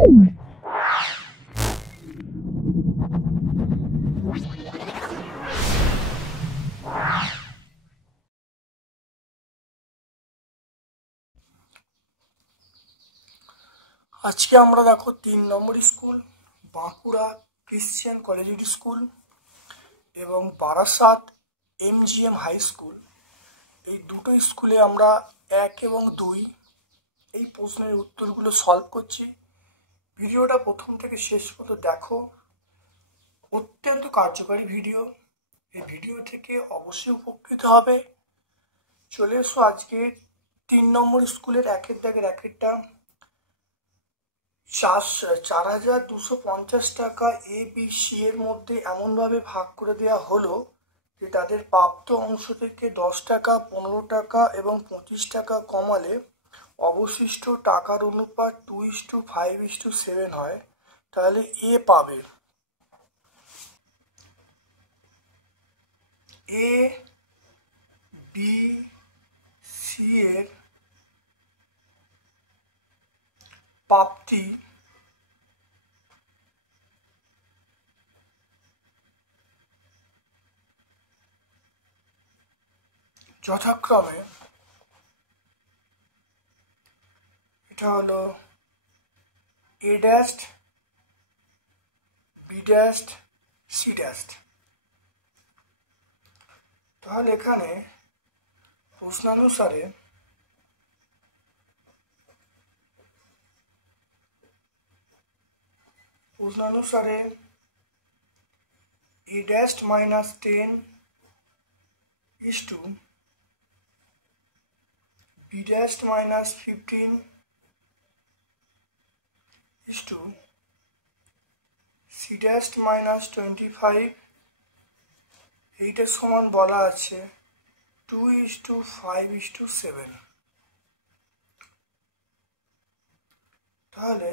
আজকে আমরা দেখো 3 number school Bankura Christian collegiate school এবং বারাসাত MGM হাই স্কুল, এই দুটো স্কুলে আমরা 1 এবং 2 এই প্রশ্নের উত্তরগুলো সলভ করছি। ভিডিওটা প্রথম থেকে শেষ পর্যন্ত দেখো, অত্যন্ত কার্যকারী ভিডিও। এই ভিডিও থেকে অবশ্যই উপকৃত হবে। চলে এসো আজকে 3 নম্বর স্কুলের একের দাগের একেরটা। 4,250 টাকা ABC এর মধ্যে এমনভাবে ভাগ করে দেওয়া হলো যে তাদের প্রাপ্ত অংশ থেকে 10 টাকা, 15 টাকা এবং 25 টাকা কমালে অবশিষ্ট টাকার অনুপাত 2:5:7 হয়। তাহলে এ পাবে ABC এর প্রাপ্তি যথাক্রমে, এটা হলো A dashed, B dashed, C dashed. তাহলে এখানে প্রশ্নানুসারে A dashed -10 is to B dashed -15 is to C dashed -25, এইটার সমান বলা আছে 2:5:7। তাহলে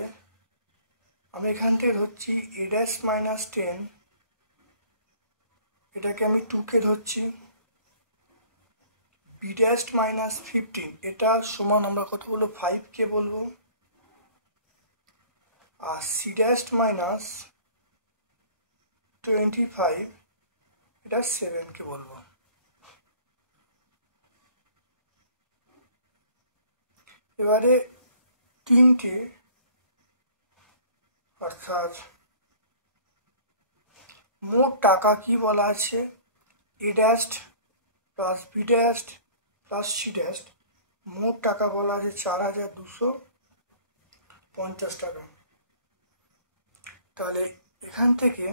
আমি এখান থেকে ধরছি A ড্যাশ -10, এটাকে আমি 2 কে ধরছি। B ড্যাশ -15, এটা সমান আমরা কত বলবো, 5 কে বলবো। আর C ড্যাশ -25, এটা 7 কে বলবো। এবারে তিনটে, অর্থাৎ মোট টাকা কি বলা আছে, A dashed plus B dashed plus C dashed, মোট টাকা বলা আছে 4,250 টাকা। তাহলে এখান থেকে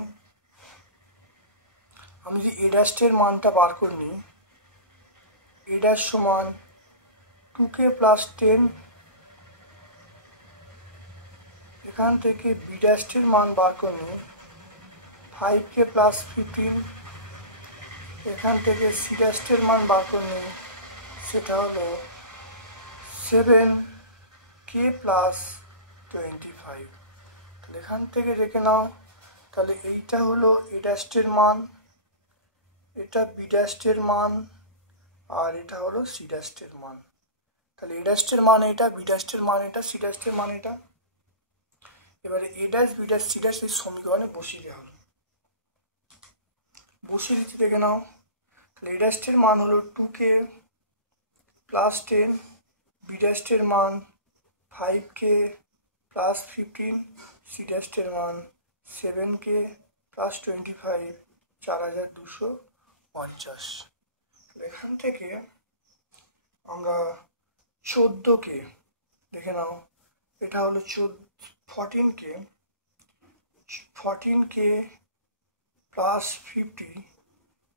আমি যদি A ড্যাশের মানটা বার করে নিই, A ড্যাশ সমান 2K + 10, এখান থেকে B ড্যাশের মান বার করে নিই 5K + 15, এখান থেকে C ড্যাশের মান বার করে নিই, সেটা হলো 7K + 25। তাহলে এখান থেকে রেখে নাও। তাহলে এইটা হলো A ড্যাশের মান, এটা B ড্যাশের মান, আর এটা হলো C ড্যাশের মান। তাহলে A ড্যাশের মান এটা, B ড্যাশের মান এটা, C ড্যাশের মান এটা। এবারে A dash, B dash, C dash এই সমীকরণে বসিয়ে দেওয়া হলো। বসিয়ে দিচ্ছি, দেখে নাও। তাহলে A ড্যাশের মান হলো 2K + 10, B ড্যাশের মান 5K + 15, C ড্যাশের মান 7K + 25, 4,250। এখান থেকে আমরা 14কে দেখে নাও, এটা হলো 14K + 50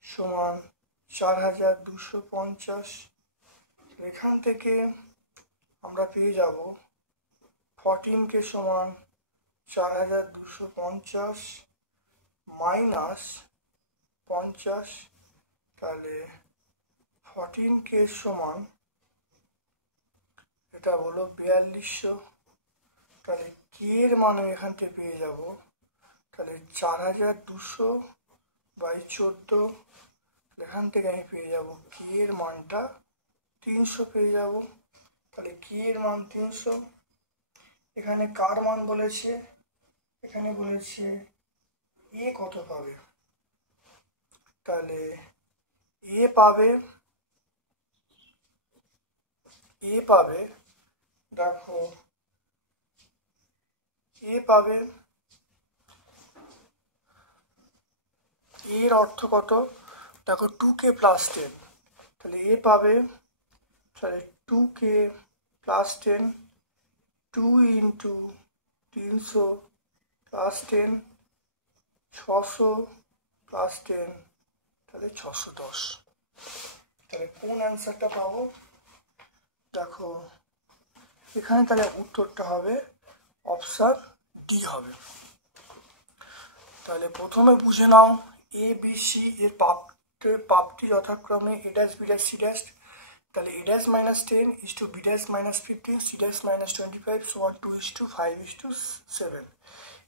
সমান 4,250। এখান থেকে আমরা পেয়ে যাব 14K সমান 4,250 মাইনাস 50। তাহলে 14K সমান এটা বলো 4200। তাহলে কে এর মান আমি এখান থেকে পেয়ে যাব, তাহলে 4,200/14, এখান থেকে আমি পেয়ে যাব কে এর মানটা 300 পেয়ে যাব। তাহলে কে এর মান 300। এখানে কার মান বলেছে, এখানে বলেছে এ কত পাবে, তাহলে এ পাবে দেখো এ পাবে, এর অর্থ কত, দেখো 2k প্লাস 10, তাহলে এ পাবে, তাহলে 2k plus 10, 2 into 300 plus 10, 600 plus 10, তাহলে 610। তাহলে কোন অ্যান্সারটা পাবো, দেখো এখানে তাহলে উত্তরটা হবে অপশান ডি হবে। তাহলে প্রথমে বুঝে নাও এ বি সি এর পাপটি যথাক্রমে A dash B dash C dash, তাহলে A dash minus 10 is to B dash minus 15 C dash minus 25 সমান 2:5:7।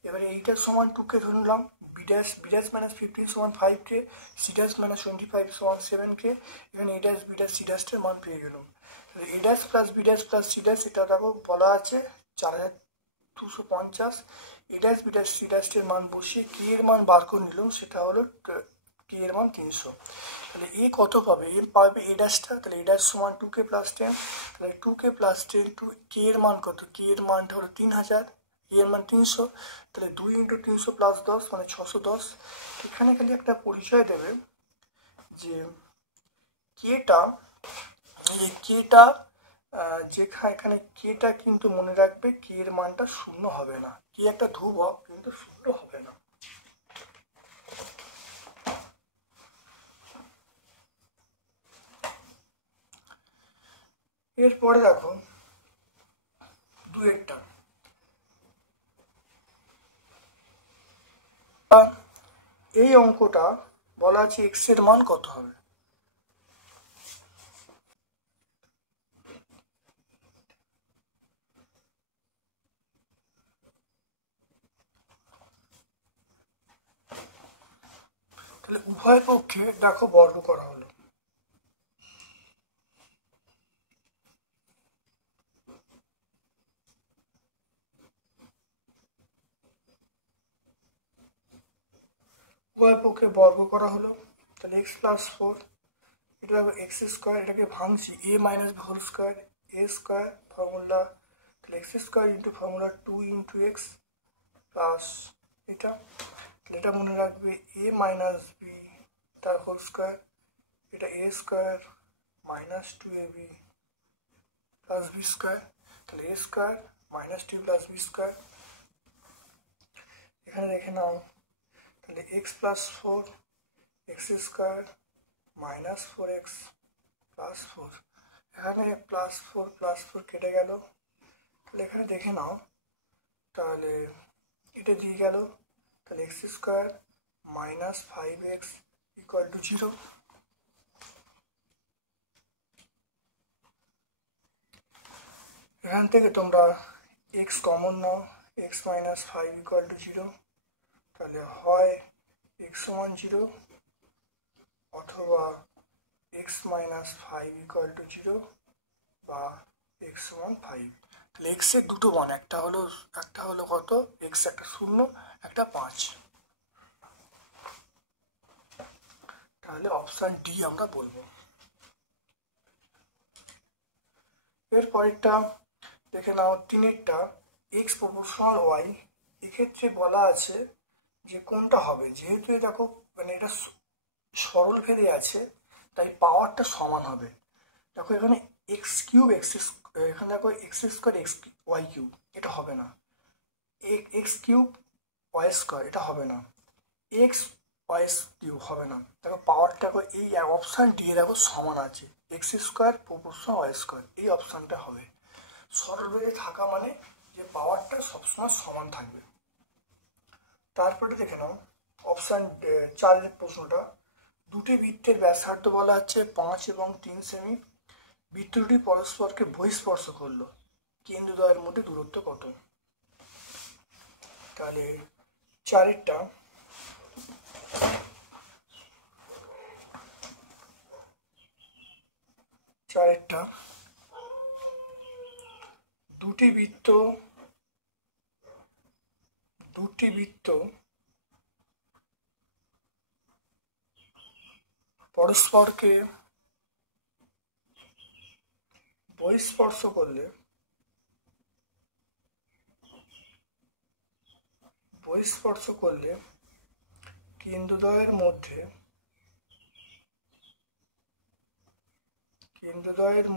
এবারে এইটার সমান 2কে ধরলাম, বি ড্যাশ মাইনাস 15 সমান 5কে, সি ড্যাশ মাইনাস 25 সমান 7কে, এখানে A dash B dash C ড্যাশের মান পেয়ে গেলাম। তাহলে A dash plus B dash plus C dash এটা দেখো বলা আছে 4250, A dash B dash C ড্যাশের মান বসিয়ে কে এর মান বার করে নিলাম, সেটা হলো কে এর মান 300। তাহলে এ কত পাবে, এ পাবে এ ড্যাশটা, তাহলে এ ড্যাশ সমান 2k প্লাস 10, তাহলে 2k প্লাস 10 টু কে এর মান কত, কে এর মানটা হলো 3000, এর মান 300, তাহলে 2 ইন্টু 300 প্লাস 10 মানে 610। এখানে খালি একটা পরিচয় দেবে যে কেটা, এই কেটা এখানে কেটা কিন্তু মনে রাখবে কে এর মানটা শূন্য হবে না, কে একটা ধ্রুবক কিন্তু শূন্য হবে না। এরপরে দেখো দুয়েরটা, এই অঙ্কটা বলা আছে এক্স এর মান কত হবে। তাহলে উভয় পক্ষে দেখো বর্গ করা হলো, উভয় পক্ষে বর্গ করা হলো, তাহলে এক্স প্লাস 4, এটা দেখো এক্স স্কোয়ার, এটাকে ভাঙছি A minus whole square, A square formula, তাহলে x square into formula 2 into x plus এটা, তাহলে এটা মনে রাখবে এ মাইনাস বি তার হোল স্কোয়ার, এটা A square minus 2ab plus B square, তাহলে A square minus 2 plus B square. এখানে দেখে নাও তাহলে x plus 4 x square minus 4x plus 4, এখানে প্লাস 4 কেটে গেল, তাহলে এখানে দেখে নাও তাহলে এটা দিয়ে গেল, তাহলে x square minus 5x equal to 0। এখান থেকে তোমরা x common now, x minus 5 equal to 0, তাহলে হয় এক্স সমান 0 অথবা এক্স মাইনাস 5 ইকুয়াল টু 0 বা এক্স সমান 5। তাহলে এক্স এর দুটো মান, একটা হলো কত, এক্স একটা 0 একটা 5, তাহলে অপশান ডি আমরা বলবো। এরপরেরটা দেখে নাও তিনেরটা, এক্স প্রপোর্শনাল ওয়াই, এক্ষেত্রে বলা আছে যে কোনটা হবে, যেহেতু দেখো মানে এটা সরল ভেদে আছে তাই পাওয়ারটা সমান হবে। দেখো এখানে এক্স কিউব এখানে দেখো x square x y cube, এটা হবে না, এক্স কিউব ওয়াই স্কোয়ার এটা হবে না, এক্স ওয়াই কিউব হবে না। দেখো পাওয়ারটা এই অপশান দিয়ে দেখো সমান আছে, x square proportional y square, এই অপশানটা হবে। সরলভেদে থাকা মানে যে পাওয়ারটা সবসময় সমান থাকবে। তারপরে দেখে নাও অপশান 4 প্রশ্নটা, দুটি বৃত্তের ব্যাসার্ধ বলা হচ্ছে 5 এবং 3 সেমি, বৃত্ত দুটি পরস্পরকে বহিঃস্পর্শ করলো, কেন্দ্রদ্বয়ের মধ্যে দূরত্ব কত। তাহলে চারেরটা, দুটি বৃত্ত দুটি বৃত্ত পরস্পরকে বহিঃস্পর্শ করলে কেন্দ্রদ্বয়ের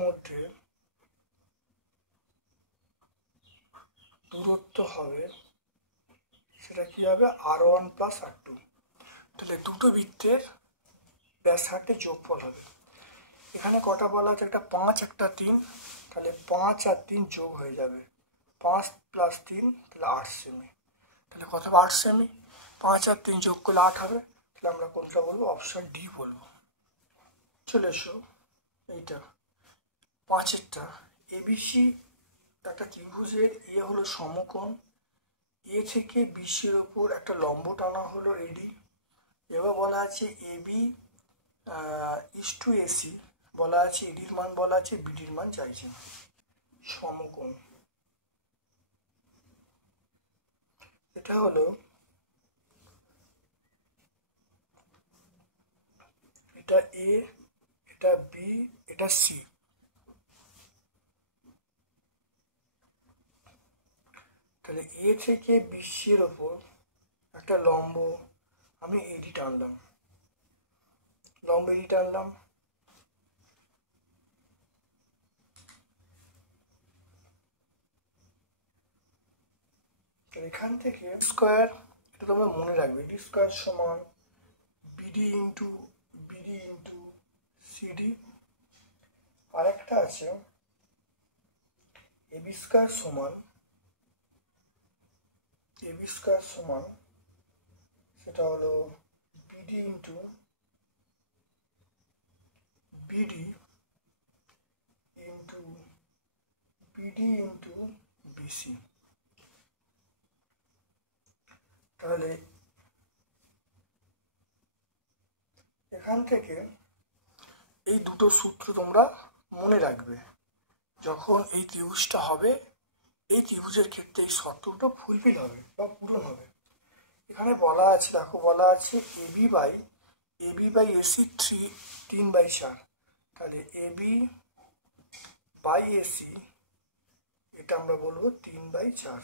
মধ্যে দূরত্ব হবে, সেটা কি হবে, R1 প্লাস R2। তাহলে দুটো বৃত্তের ব্যাসার্ধের যোগফল হবে। এখানে কটা বলা আছে, একটা 5 একটা 3, তাহলে 5 আর 3 যোগ হয়ে যাবে, 5 প্লাস 3 তাহলে 8 সেমি। তাহলে কত হবে, 8 সেমি। 5 আর 3 যোগ করলে 8 হবে। তাহলে আমরা কোনটা বলবো, অপশন ডি বলবো। চলে এসো এইটা 5এরটা। এবিসি একটা ত্রিভুজের এ হলো সমকোণ, এ থেকে বিসির ওপর একটা লম্ব টানা হলো এডি। এবার বলা আছে এবি ইস টু এসি, বলা আছে এডির মান, বলা আছে বিডির মান চাইছে। সমকোণ এটা হলো, এটা এ, এটা বি, এটা সি। তাহলে এ থেকে বিসির ওপর একটা লম্ব আমি এডি টানলাম, এখান থেকে স্কোয়ার, এটা তোমরা মনে রাখবে, এডি স্কোয়ার সমান বিডি ইন্টু সিডি। আর একটা আছে এবি স্কোয়ার সমান সেটা হলো বিডি ইন্টু বিসি। তাহলে এখান থেকে এই দুটো সূত্র তোমরা মনে রাখবে, যখন এই ত্রিভুজটা হবে, এই ত্রিভুজের ক্ষেত্রে এই শর্তটা ফুলফিল হবে বা পূরণ হবে। এখানে বলা আছে, দেখো বলা আছে এবি বাই এসি 3/4। তাহলে এবি বাই এসি এটা আমরা বলবো 3/4।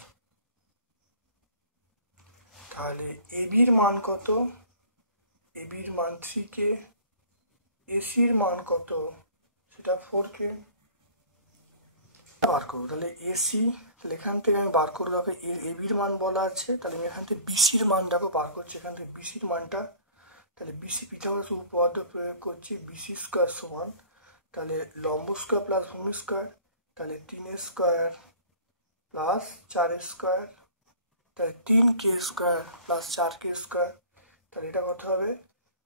তাহলে এবির মান কত, এবির মান 3K, এসির মান কত, সেটা 4K। বার করবো, তাহলে এসি, তাহলে এখান থেকে আমি বার করে দেখো এবির মান বলা আছে, তাহলে আমি এখান থেকে বিসির মানটাকে বার করছি, এখান থেকে বিসির মানটা। তাহলে বিসি পিথাগোরাস উপপাদ্য প্রয়োগ করছি, বিসি স্কোয়ার সমান, তাহলে লম্ব স্কোয়ার প্লাস ভূমি স্কোয়ার, তাহলে 3 স্কোয়ার প্লাস 4 স্কোয়ার, তাহলে 3K square plus 4K square. তাহলে এটা কত হবে,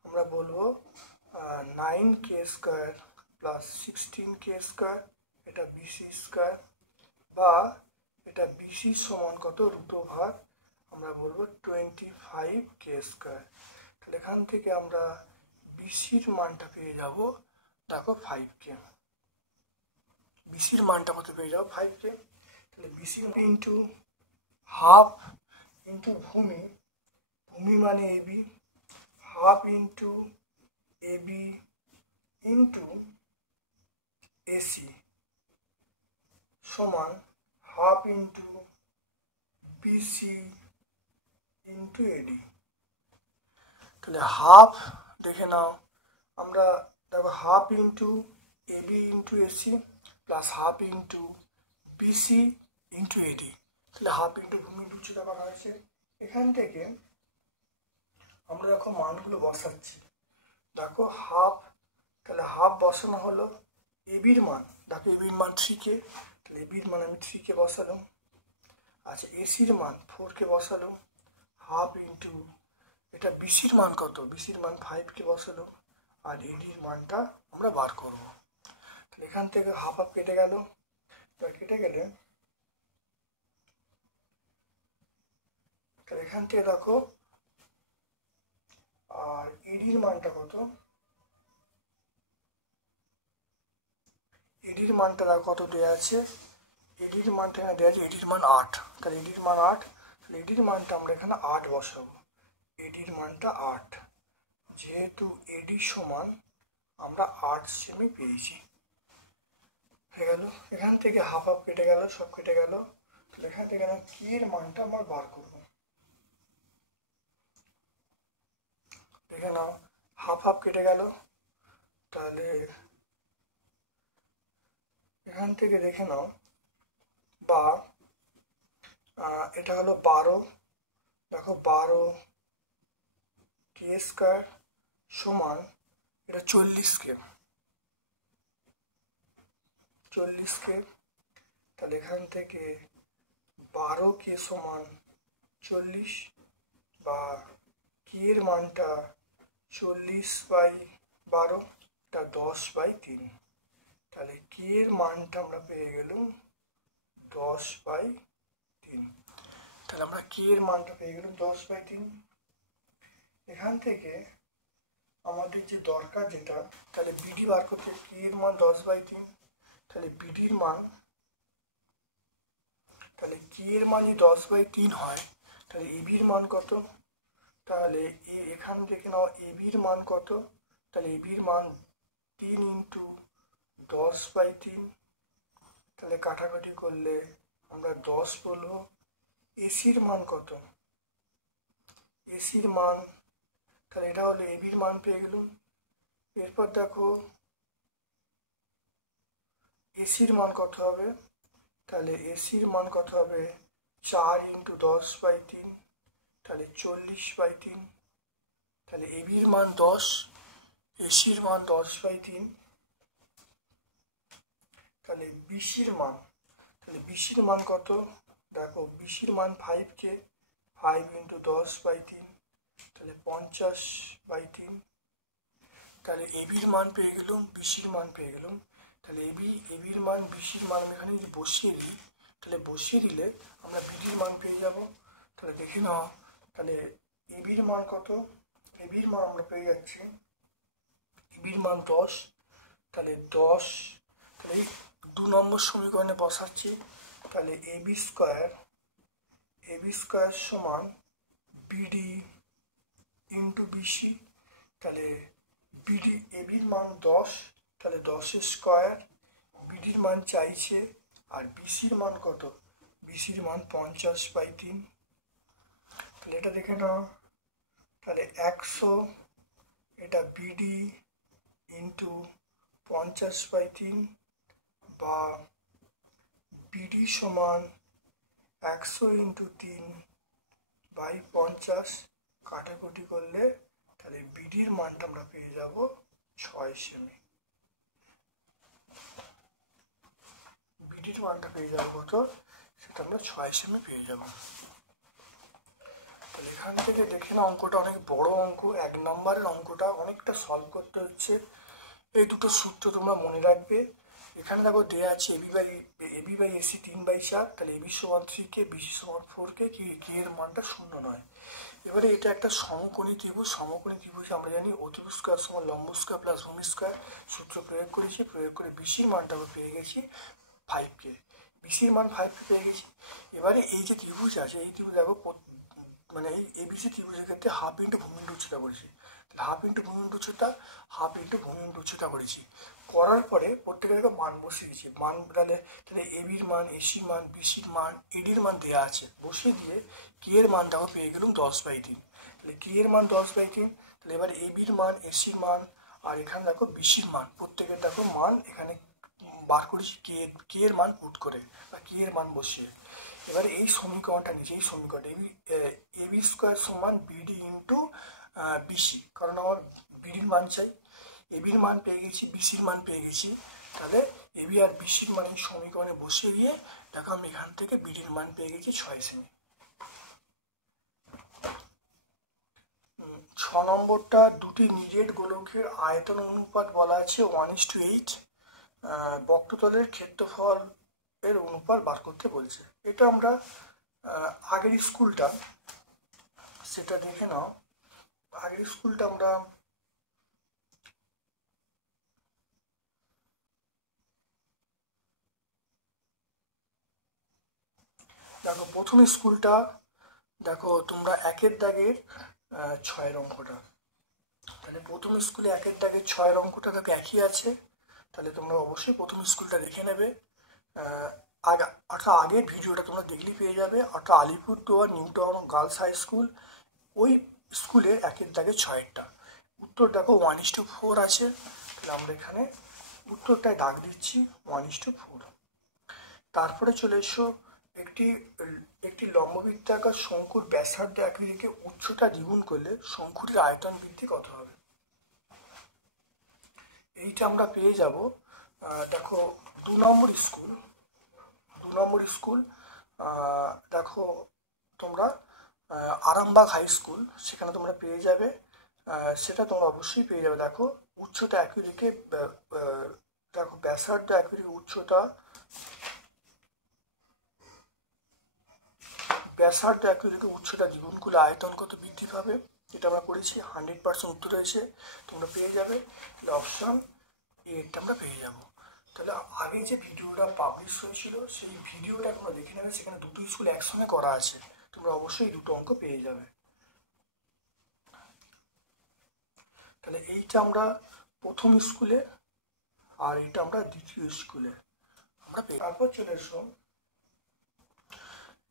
আমরা বলবো 9K square plus 16K square, এটা বিসি স্কোয়ার, বা এটা বিসি সমান কত, √, আমরা বলবো 25K স্কোয়ার। তাহলে এখান থেকে আমরা বিসির মানটা পেয়ে যাব, দেখো 5K। বিসির মানটা কত পেয়ে যাবো, 5K। তাহলে বিসি ইন্টু হাফ ইন্টু ভূমি মানে AB, half into AB into AC সমান half into BC into AD. তাহলে হাফ দেখে নাও, আমরা দেখো half into AB into AC plus half into BC into AD. তাহলে হাফ ইন্টু ভূমি উচ্চতা করা হয়েছে। এখান থেকে আমরা দেখো মানগুলো বসাচ্ছি, দেখো হাফ, তাহলে হাফ বসানো হলো, এবির মান, দেখো এবির মান 3K, তাহলে এবির মান আমি 3K বসালাম। আচ্ছা এসির মান 4K বসালাম, হাফ ইন্টু, এটা বিসির মান কত, বিসির মান 5K বসালো, আর এডির মানটা আমরা বার করব। তাহলে এখান থেকে হাফ কেটে গেল, কেটে গেলে তাহলে এখান থেকে দেখো, আর এডির মানটা কত, এডির মানটা দেখো কত দেওয়া আছে, এডির মানটা দেওয়া আছে, এডির মান 8, তাহলে এডির মান 8, এডির মানটা আমরা এখানে 8 বসাবো, এডির মানটা 8, যেহেতু এডি সমান আমরা 8 সেমি পেয়েছি। হয়ে গেল, এখান থেকে হাফ হাফ কেটে গেল, সব কেটে গেল। তাহলে এখান থেকে আমরা কি এর মানটা আমরা বার করবো, দেখে নাও হাফ হাফ কেটে গেল। তাহলে এখান থেকে দেখে নাও, বা এটা হলো 12, দেখো 12 কে স্কোয়ার সমান এটা 40কে, তাহলে এখান থেকে 12কে সমান 40, বা কে এর মানটা 40/12, তা 10/3। তাহলে কে এর মানটা আমরা পেয়ে গেলাম 10/3। তাহলে আমরা কে এর মানটা পেয়ে গেলাম 10/3। এখান থেকে আমাদের যে দরকার যেটা, তাহলে বিডি বার করতে, কে এর মান 10/3, তাহলে বিডির মান, তাহলে কে এর মান যদি 10/3 হয়, তাহলে এবির মান কত, তাহলে এখান থেকে নাও এবির মান কত, তাহলে এবির মান 3 ইন্টু 10/3, তাহলে কাটাকাটি করলে আমরা 10 বলবো। এসির মান কত, এসির মান, তাহলে এটা হলো এবির মান পেয়ে গেলাম। এরপর দেখো এসির মান কত হবে, তাহলে এসির মান কত হবে 4 ইন্টু 10/3, তাহলে 40/3, তাহলে এবির মান 10, এসির মান 10/3। তাহলে বিসির মান, তাহলে বিসির মান কত, দেখো বিসির মান 5কে, 5 ইন্টু 10/3, তাহলে 50/3। তাহলে এবির মান পেয়ে গেলাম, বিসির মান পেয়ে গেলাম। তাহলে এবির মান বিসির মান আমি এখানে যদি বসিয়ে দিই, তাহলে বসিয়ে দিলে আমরা বিডির মান পেয়ে যাব। তাহলে দেখে নাও, তাহলে এবির মান কত, এবির মান আমরা পেয়ে যাচ্ছি, এবির মান 10, তাহলে 10, তাহলে এই 2 নম্বর সমীকরণে বসাচ্ছি। তাহলে এবি স্কোয়ার সমান বিডি ইন্টু বিসি, তাহলে বিডি এবির মান 10, তাহলে 10 স্কোয়ার, বিডির মান চাইছে, আর বিসির মান কত, বিসির মান 50/3। তাহলে এটা দেখে নাও, তাহলে 100, এটা বিডি ইন্টু 50/3, বা বিডি সমান 100 ইন্টু 3/50, কাটাকুটি করলে তাহলে বিডির মানটা আমরা পেয়ে যাব 6 সেমি। বিডির মানটা পেয়ে যাবো কত, সেটা আমরা 6 সেমি পেয়ে যাব। তাহলে এখান থেকে দেখে না, অঙ্কটা অনেক বড় অঙ্ক, 1 নম্বরের অঙ্কটা অনেকটা সলভ করতে হচ্ছে। এই দুটো সূত্র তোমরা মনে রাখবে। এখানে দেখো দেওয়া আছে এবি বাই এসি 3/4, তাহলে এবি সমান 3কে, বিসি সমান 4কে, কে এর মানটা 0 নয়। এবারে এটা একটা সমকোণী ত্রিভুজ, সমকোণী ত্রিভুজ আমরা জানি অতিভু স্কোয়ার সমান লম্ব স্কোয়ার প্লাস ভূমি স্কোয়ার, সূত্র প্রয়োগ করেছি, প্রয়োগ করে বিসির মানটা আমরা পেয়ে গেছি 5কে, বিসির মান 5কে পেয়ে গেছি। এবারে এই যে ত্রিভুজ আছে, এই ত্রিভুজ দেখো মানে এই এবিসি ত্রিভুজের ক্ষেত্রে হাফ ইন্টু ভূমি ইন্টু উচ্চতা করেছি, তাহলে হাফ ইন্টু ভূমি ইন্টু উচ্চতা, হাফ ইন্টু ভূমি ইন্টু উচ্চতা করেছি। করার পরে প্রত্যেকের মান বসিয়ে দিয়েছি, মান তাহলে এবির মান, এসির মান, বিসির মান, এডির মান দেওয়া আছে, বসিয়ে দিয়ে কে এর মানটা আমরা পেয়ে গেলাম 10/3। তাহলে কে এর মান 10/3, তাহলে এবারে এবির মান, এসির মান, আর এখানে দেখো বিসির মান, প্রত্যেকের দেখো মান এখানে বার করেছি কে এর মান পুট করে, বা কে এর মান বসিয়ে। এবারে এই সমীকরণটা নিচে, এই সমীকরণটা এবি স্কোয়ার সমান বিডি ইন্টু বিসি, কারণ আমার বিডির মান চাই, এবির মান পেয়ে গেছি, বিসির মান পেয়ে গেছি। তাহলে এবি আর বিসির মান এই সমীকরণে বসিয়ে দিয়ে দেখো আমি এখান থেকে বিডির মান পেয়ে গেছি 6 সেমি। 6 নম্বরটা দুটি নিরেট গোলকের আয়তন অনুপাত বলা আছে 1:8, বক্রতলের ক্ষেত্রফল এর অনুপাত বার করতে বলছে। এটা আমরা আগের স্কুলটা, সেটা দেখে নাও, আগের স্কুলটা আমরা দেখো প্রথম স্কুলটা দেখো তোমরা একের দাগের 6 অঙ্কটা, তাহলে প্রথম স্কুলে একের দাগের 6 অঙ্কটা দেখো একই আছে, তাহলে তোমরা অবশ্যই প্রথম স্কুলটা দেখে নেবে। অর্থাৎ আগের ভিডিওটা তোমরা দেখলেই পেয়ে যাবে, অর্থাৎ Alipurduar new town girls high school, ওই স্কুলের একের দাগে 6টা উত্তর দেখো 1:4 আছে। তাহলে আমরা এখানে উত্তরটায় দাগ দিচ্ছি 1:4। তারপরে চলে এসো, একটি একটি লম্ববৃত্তাকার শঙ্কুর ব্যাসার্ধ একই রেখে উচ্চতা দ্বিগুণ করলে শঙ্কুটির আয়তন বৃদ্ধি কত হবে? এইটা আমরা পেয়ে যাব, দেখো 2 নম্বর স্কুল, দেখো তোমরা আরামবাগ হাই স্কুল, সেখানে তোমরা পেয়ে যাবে, সেটা তোমরা অবশ্যই পেয়ে যাবে। দেখো উচ্চতা একই রেখে, দেখো ব্যাসার্ধ একই রেখে উচ্চতা, ব্যাসার্ধ একই রেখে উচ্চতা দ্বিগুণ করলে আয়তন কত বৃদ্ধি পাবে? এটা আমরা করেছি, 100% উত্তর হয়েছে, তোমরা পেয়ে যাবে। তাহলে অপশন এটা আমরা পেয়ে যাব। তাহলে আগে যে ভিডিওটা পাবলিশ হয়েছিল সেই ভিডিওটা তোমরা দেখে নেবে, সেখানে দুটো স্কুল একসঙ্গে করা আছে, তোমরা অবশ্যই দুটো অঙ্ক পেয়ে যাবে। তাহলে এইটা আমরা প্রথম স্কুলে, আর এটা আমরা দ্বিতীয় স্কুলে আমরা পেয়ে। তারপর চলে এসো,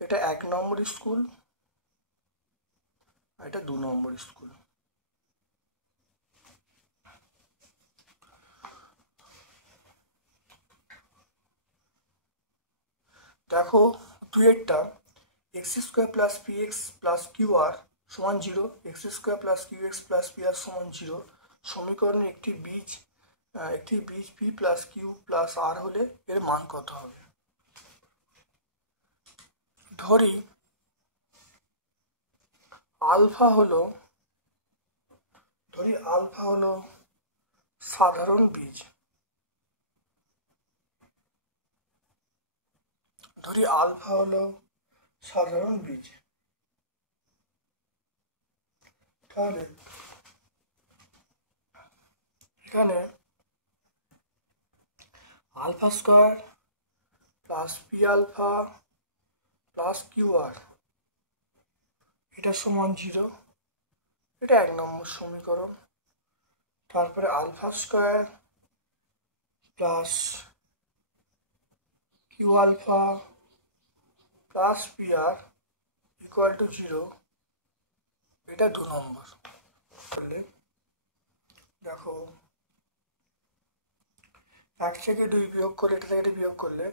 এটা 1 নম্বর স্কুল, আর এটা 2 নম্বর স্কুল। দেখো দুয়েরটা, x² + px + qr সমান 0, x² + qx + pr সমান 0 সমীকরণে একটি বীজ p + q + r হলে এর মান কত হবে? ধরি আলফা হলো সাধারণ বীজ, তাহলে এখানে α² + pα + qr এটা সমান 0, এটা 1 নম্বর সমীকরণ। তারপরে α² + qα + pr = 0, এটা 2 নম্বর। দেখো 1 থেকে 2 বিয়োগ করলে, এটা থেকে এটা বিয়োগ করলে,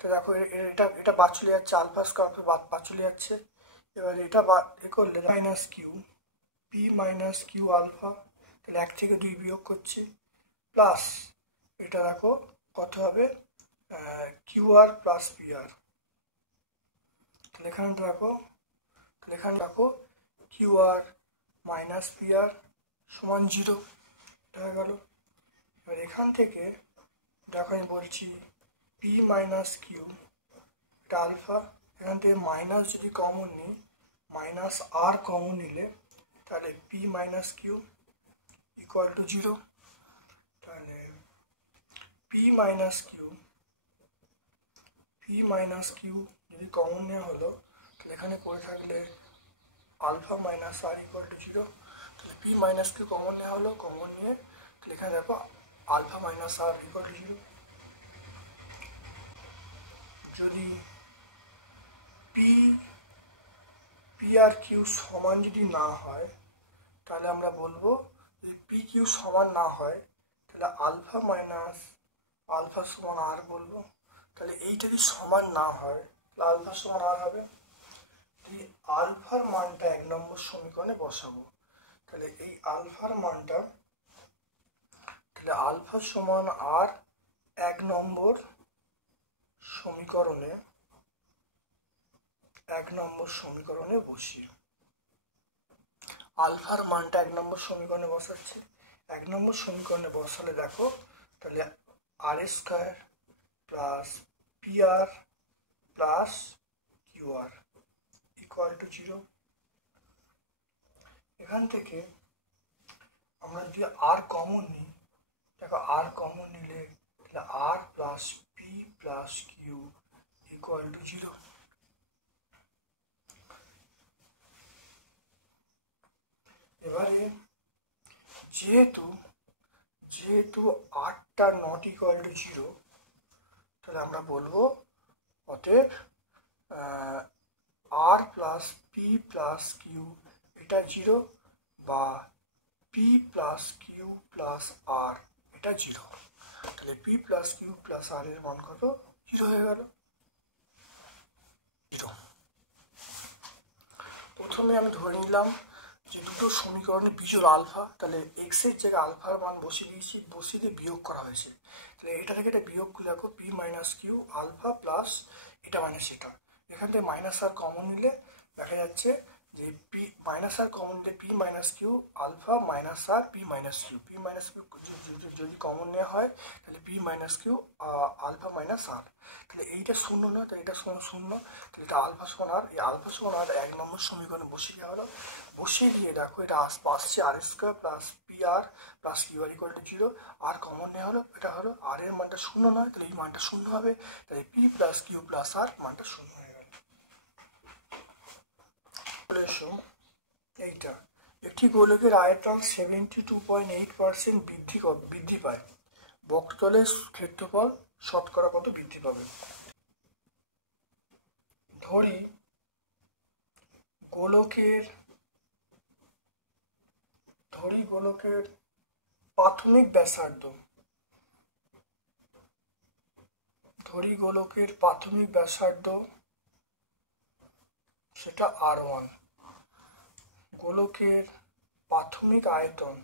তো দেখো এটা বাদ চলে যাচ্ছে, α² বাদ চলে যাচ্ছে। এবার এটা করলে -q, p - q আলফা, তাহলে 1 থেকে 2 বিয়োগ করছি, প্লাস এটা দেখো কত হবে, qr + pr। তাহলে এখানে দেখো qr - pr সমান 0, এটা হয়ে গেল। এবার এখান থেকে দেখো আমি বলছি p - q, এটা আলফা, এখান থেকে মাইনাস যদি কমন নিই, -r কমন নিলে, তাহলে p - q = 0। তাহলে p - q যদি কমন নেওয়া হলো, তাহলে এখানে পড়ে থাকলে আলফা - r = 0। তাহলে p - q কমন নেওয়া হলো, কমন নিয়ে তাহলে এখানে দেখো আলফা - r = 0। যদি p আর q সমান যদি না হয়, তাহলে আমরা বলবো, যদি p q সমান না হয়, তাহলে আলফা সমান r বলবো। তাহলে এইটা যদি সমান না হয়, তাহলে আলফা সমান r হবে। এই আলফার মানটা 1 নম্বর সমীকরণে বসাবো। তাহলে এই আলফার মানটা, তাহলে আলফা সমান r 1 নম্বর সমীকরণে বসিয়ে, আলফার মানটা 1 নম্বর সমীকরণে বসাচ্ছি। 1 নম্বর সমীকরণে বসালে দেখো, তাহলে r² + pr + qr = 0। এখান থেকে আমরা যদি r কমন নিই, দেখো r কমন নিলে, তাহলে r + p + q = 0। যেহেতু যেহেতু আটটা নট ইকুয়াল টু জিরো, তাহলে আমরা বলবো অতএব আর প্লাস পি প্লাস কিউ এটা জিরো, বা পি প্লাস কিউ প্লাস আর এটা জিরো। তাহলে পি প্লাস কিউ প্লাস আর এর মান কত? জিরো হয়ে গেল। জিরো। প্রথমে আমি ধরে নিলাম যে দুটো সমীকরণে বিজোড় আলফা, তাহলে এক্স এর জায়গায় আলফার মান বসিয়ে দিয়েছি, বসিয়ে দিয়ে বিয়োগ করা হয়েছে। তাহলে এটা থেকে এটা বিয়োগ করে দেখো p minus q alpha plus এটা মাইনাস এটা, এখান থেকে মাইনাস আর কমন নিলে দেখা যাচ্ছে যে পি মাইনাস আর কমন নিলে p minus q alpha minus r p minus q, p minus q যদি কমন নেওয়া হয় তাহলে p minus q alpha minus r, তাহলে এইটা শূন্য না, তাহলে এটা সমান শূন্য, তাহলে এটা আলফা সমান আর, এই আলফা সমান আর 1 নম্বর সমীকরণে বসিয়ে দেওয়া হলো। বসিয়ে দিয়ে দেখো এটা আসছে r square plus p r plus q r equal to zero, r common নেওয়া হলো, এটা হলো আর এর মানটা শূন্য নয়, তাহলে এই মানটা শূন্য হবে, তাহলে পি প্লাস কিউ প্লাস আর মানটা শূন্য হয়ে গেল। এইটা একটি গোলকের আয়তন 72.8% বৃদ্ধি পায়, বক্রতলের ক্ষেত্রফল শতকরা কত বৃদ্ধি পাবে? ধরি গোলকের প্রাথমিক ব্যাসার্ধ সেটা R1, গোলকের প্রাথমিক আয়তন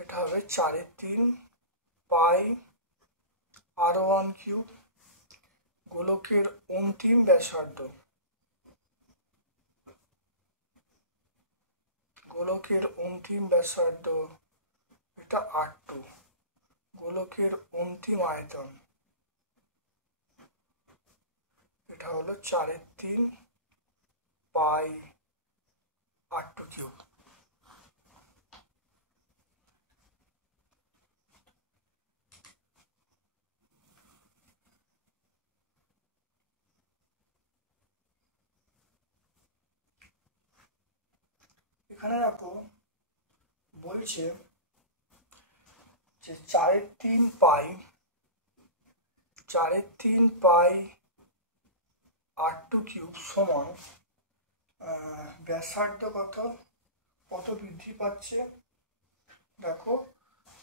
এটা হবে 4/3 পাই R1 কিউব, গোলকের অন্তিম ব্যাসার্ধ এটা R2, গোলকের অন্তিম আয়তন এটা হলো 4/3 পাই R2 কিউব। এখানে দেখো বলছে যে 4/3 পাই R2 কিউব সমান ব্যাসার্ধ কত বৃদ্ধি পাচ্ছে? দেখো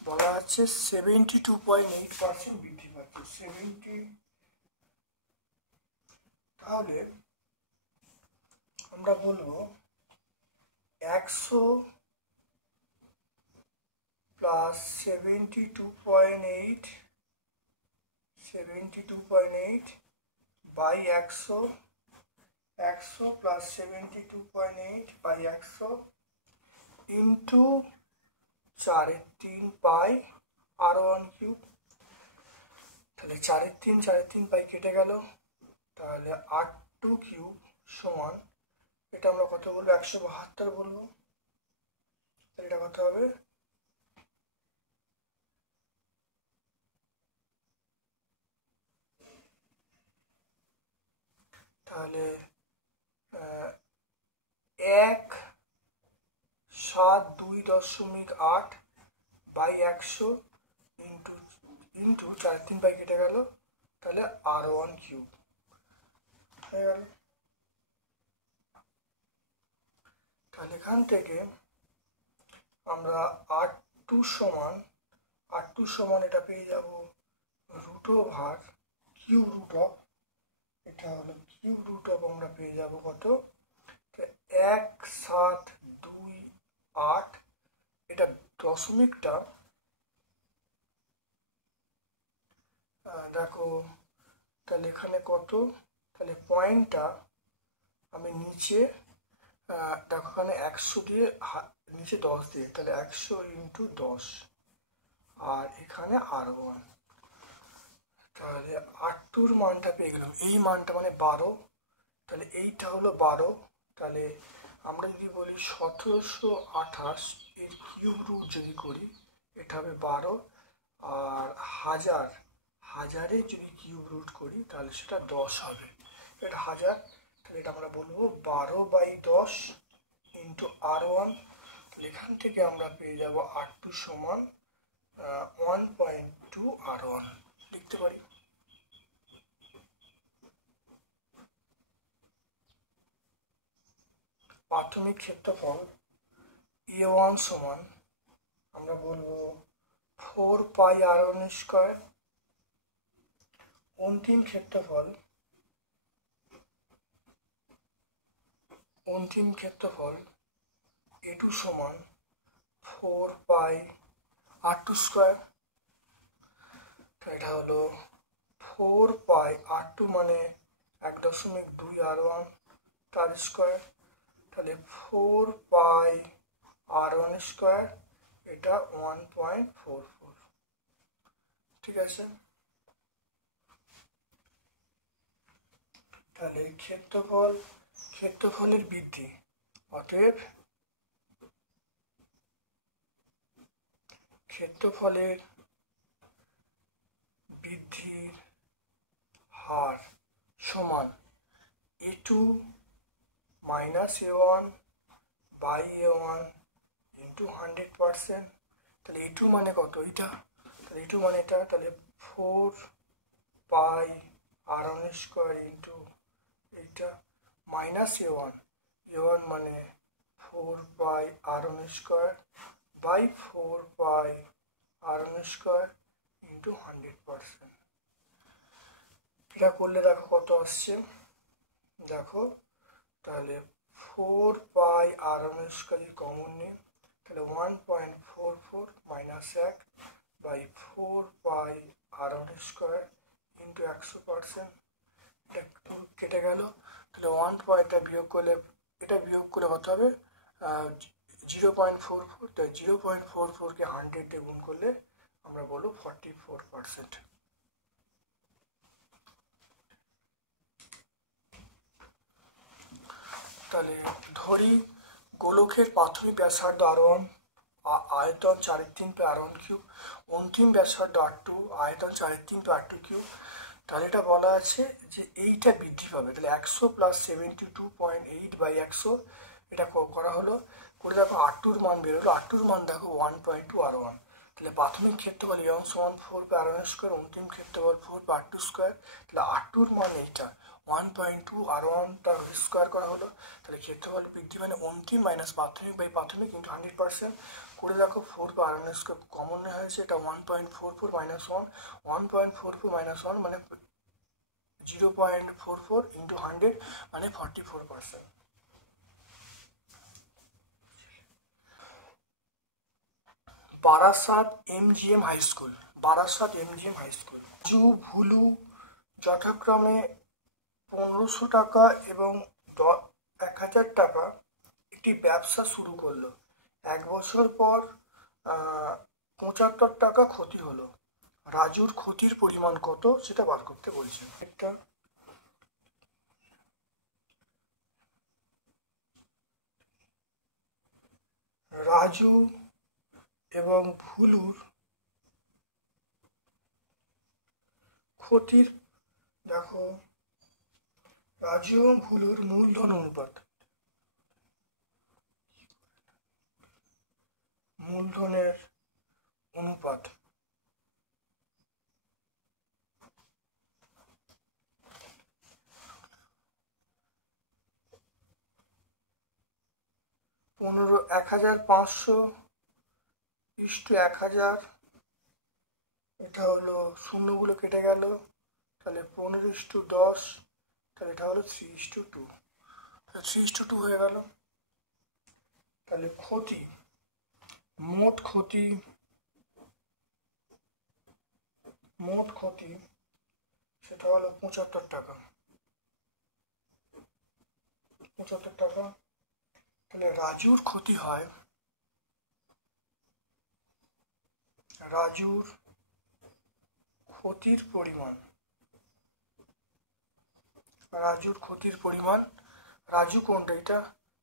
বলা আছে 72.8% বৃদ্ধি পাচ্ছে, 70। তাহলে আমরা বলবো 100 plus 72.8 by 100 plus 72.8 by 100 into 4/3 pi R1 cube. তাহলে 4/3 পাই কেটে গেল, তাহলে R2 কিউব সমান এটা আমরা কত বলবো? 172 বলবো। তাহলে এটা কত হবে? তাহলে 172.8 বাই 100 ইন্টু 4/3 পাই কেটে গেল, তাহলে R1 কিউব হয়ে গেল। তাহলে এখান থেকে আমরা R2 সমান এটা পেয়ে যাব √/কিউব √, এটা হলো কিউব √, আমরা পেয়ে যাব কত? 1728। এটা দশমিকটা দেখো, তাহলে এখানে কত? তাহলে পয়েন্টটা আমি নিচে দেখো এখানে 100 দিয়ে নিচে 10 দিয়ে, তাহলে 100 ইন্টু 10, আর এখানে R1, তাহলে R2 মানটা পেয়ে গেলাম, এই মানটা মানে 12, তাহলে এইটা হলো 12। তাহলে আমরা যদি বলি 1728 এর কিউব রুট যদি করি এটা হবে 12, আর হাজারের যদি কিউব রুট করি তাহলে সেটা 10 হবে, এটা 1000। তাহলে এটা আমরা বলবো 12/10 ইন্টু R1, এখান থেকে আমরা পেয়ে যাব R2 সমান 1.2 R1 লিখতে পারি। প্রাথমিক ক্ষেত্রফল A1 সমান আমরা বলবো 4 পাই R1 স্কয়ার। অন্তিম ক্ষেত্রফল A2 সমান 4 পাই R2 স্কয়ার। এটা হলো 4 পাই R2 মানে 1.2 R1 তার স্কয়ার, তাহলে 4 পাই R1 স্কয়ার, এটা 1.44। ঠিক আছে, তাহলে ক্ষেত্রফলের বৃদ্ধি, অতএব ক্ষেত্রফলের বৃদ্ধির হার সমান A2 minus A1 by A1 into 100%। তাহলে A2 মানে কত? এটা, তাহলে A2 মানে এটা, তাহলে 4 পাই R1 স্কয়ার ইন্টু এইটা মাইনাস A1 মানে 4 pi R1 square by 4 pi R1 square into 100%। এটা করলে দেখো কত আসছে, দেখো তাহলে 4 পাই R1 স্কয়ার কমন নিই, তাহলে 1.44 minus 1 by 4 pi R1 square into 100%। এটা কেটে গেল, তাহলে 1 পয়েন্টটা বিয়োগ করলে কত হবে? 0.44। তাই 0.44কে 100 দিয়ে গুণ করলে আমরা বলবো 44%। তাহলে ধরি গোলকের প্রাথমিক ব্যাসার্ধ R1, আয়তন 4/3 R1 কিউব, অন্তিম ব্যাসার্ধ R2, আয়তন 4/3 R2 কিউব। তাহলে এটা বলা আছে যে এইটা বৃদ্ধি পাবে, তাহলে 100 প্লাস 72.8 বাই 100 এটা করা হলো, করে দেখো R2-র মান বেরোলো। R2-র মান দেখো 1.2 R1। তাহলে প্রাথমিক ক্ষেত্রফল A1 সমান 4 পাই R1 স্কয়ার, অন্তিম ক্ষেত্রফল 4 পাই R2 স্কয়ার। তাহলে R2-র মান এইটা 1.2 R1 তার স্কয়ার করা হলো, তাহলে ক্ষেত্রফল বৃদ্ধি মানে অন্তিম মাইনাস প্রাথমিক বাই প্রাথমিক ইন্টু 100%। করে দেখো 4 পাই R1 স্কয়ার কমন হয়েছে, এটা 1.44 মাইনাস 1 মাইনাস 1 মানে 0.44 ইন্টু 100 মানে 44%। Barasat MGM high school, Raju Bhulu যথাক্রমে 1500 টাকা এবং 1000 টাকা একটি ব্যবসা শুরু করলো। 1 বছর পর 75 টাকা ক্ষতি হলো। রাজুর ক্ষতির পরিমাণ কত সেটা বার করতে বলছে। একটা রাজু এবং ভুলুর ক্ষতির, দেখো রাজু এবং ভুলুর মূলধন অনুপাত, মূলধনের অনুপাত 1500 ইস্টু 1000, এটা হলো শূন্যগুলো কেটে গেল, তাহলে 15:10, তাহলে এটা হলো 3:2, 3:2 হয়ে গেল। তাহলে ক্ষতি, মোট ক্ষতি সেটা হলো 75 টাকা। তাহলে রাজুর ক্ষতি হয়, রাজুর ক্ষতির পরিমাণ, রাজু কোনটা? এটা,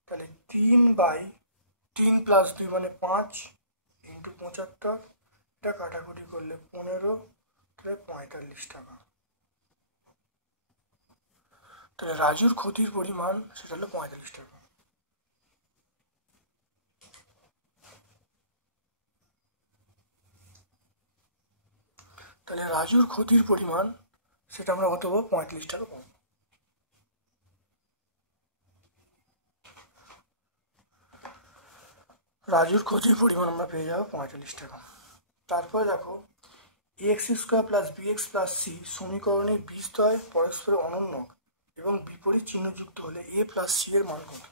তাহলে 3 প্লাস 2 মানে 5 ইন্টু 75, এটা কাটাকুটি করলে 15, তাহলে 45 টাকা। তাহলে রাজুর ক্ষতির পরিমাণ সেটা হলো 45 টাকা। তাহলে রাজুর ক্ষতির পরিমাণ সেটা আমরা কত পাবো? 45 টাকা পাবো। রাজুর ক্ষতির পরিমাণ আমরা পেয়ে যাবো 45 টাকা। তারপরে দেখো ax² + bx + c সমীকরণের বীজদ্বয় পরস্পর অনন্য এবং বিপরীত চিহ্নযুক্ত হলে a + c এর মান কত?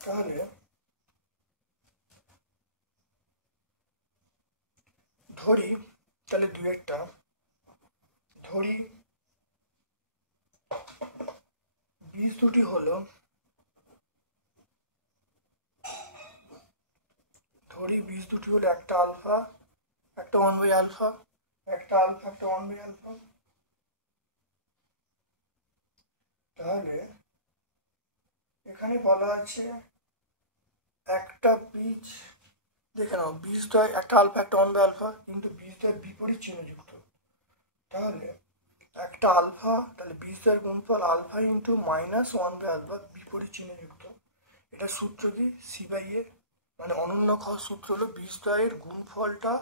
তাহলে ধরি, তাহলে দুয়েরটা ধরি বীজ দুটি হলো, একটা আলফা, একটা 1/α, একটা আলফা, একটা 1/α। তাহলে এখানে বলা আছে একটা বীজ, দেখে নাও বীজদ্বয় একটা আলফা একটা 1/α, কিন্তু বীজদ্বয় বিপরীত চিহ্নযুক্ত। তাহলে একটা আলফা, তাহলে বীজদ্বয়ের গুণফল আলফা ইন্টু -1/α বিপরীত চিহ্নযুক্ত। এটা সূত্র কি? c/a, মানে অনন্য হওয়ার সূত্র হলো বীজদ্বয়ের গুণফলটা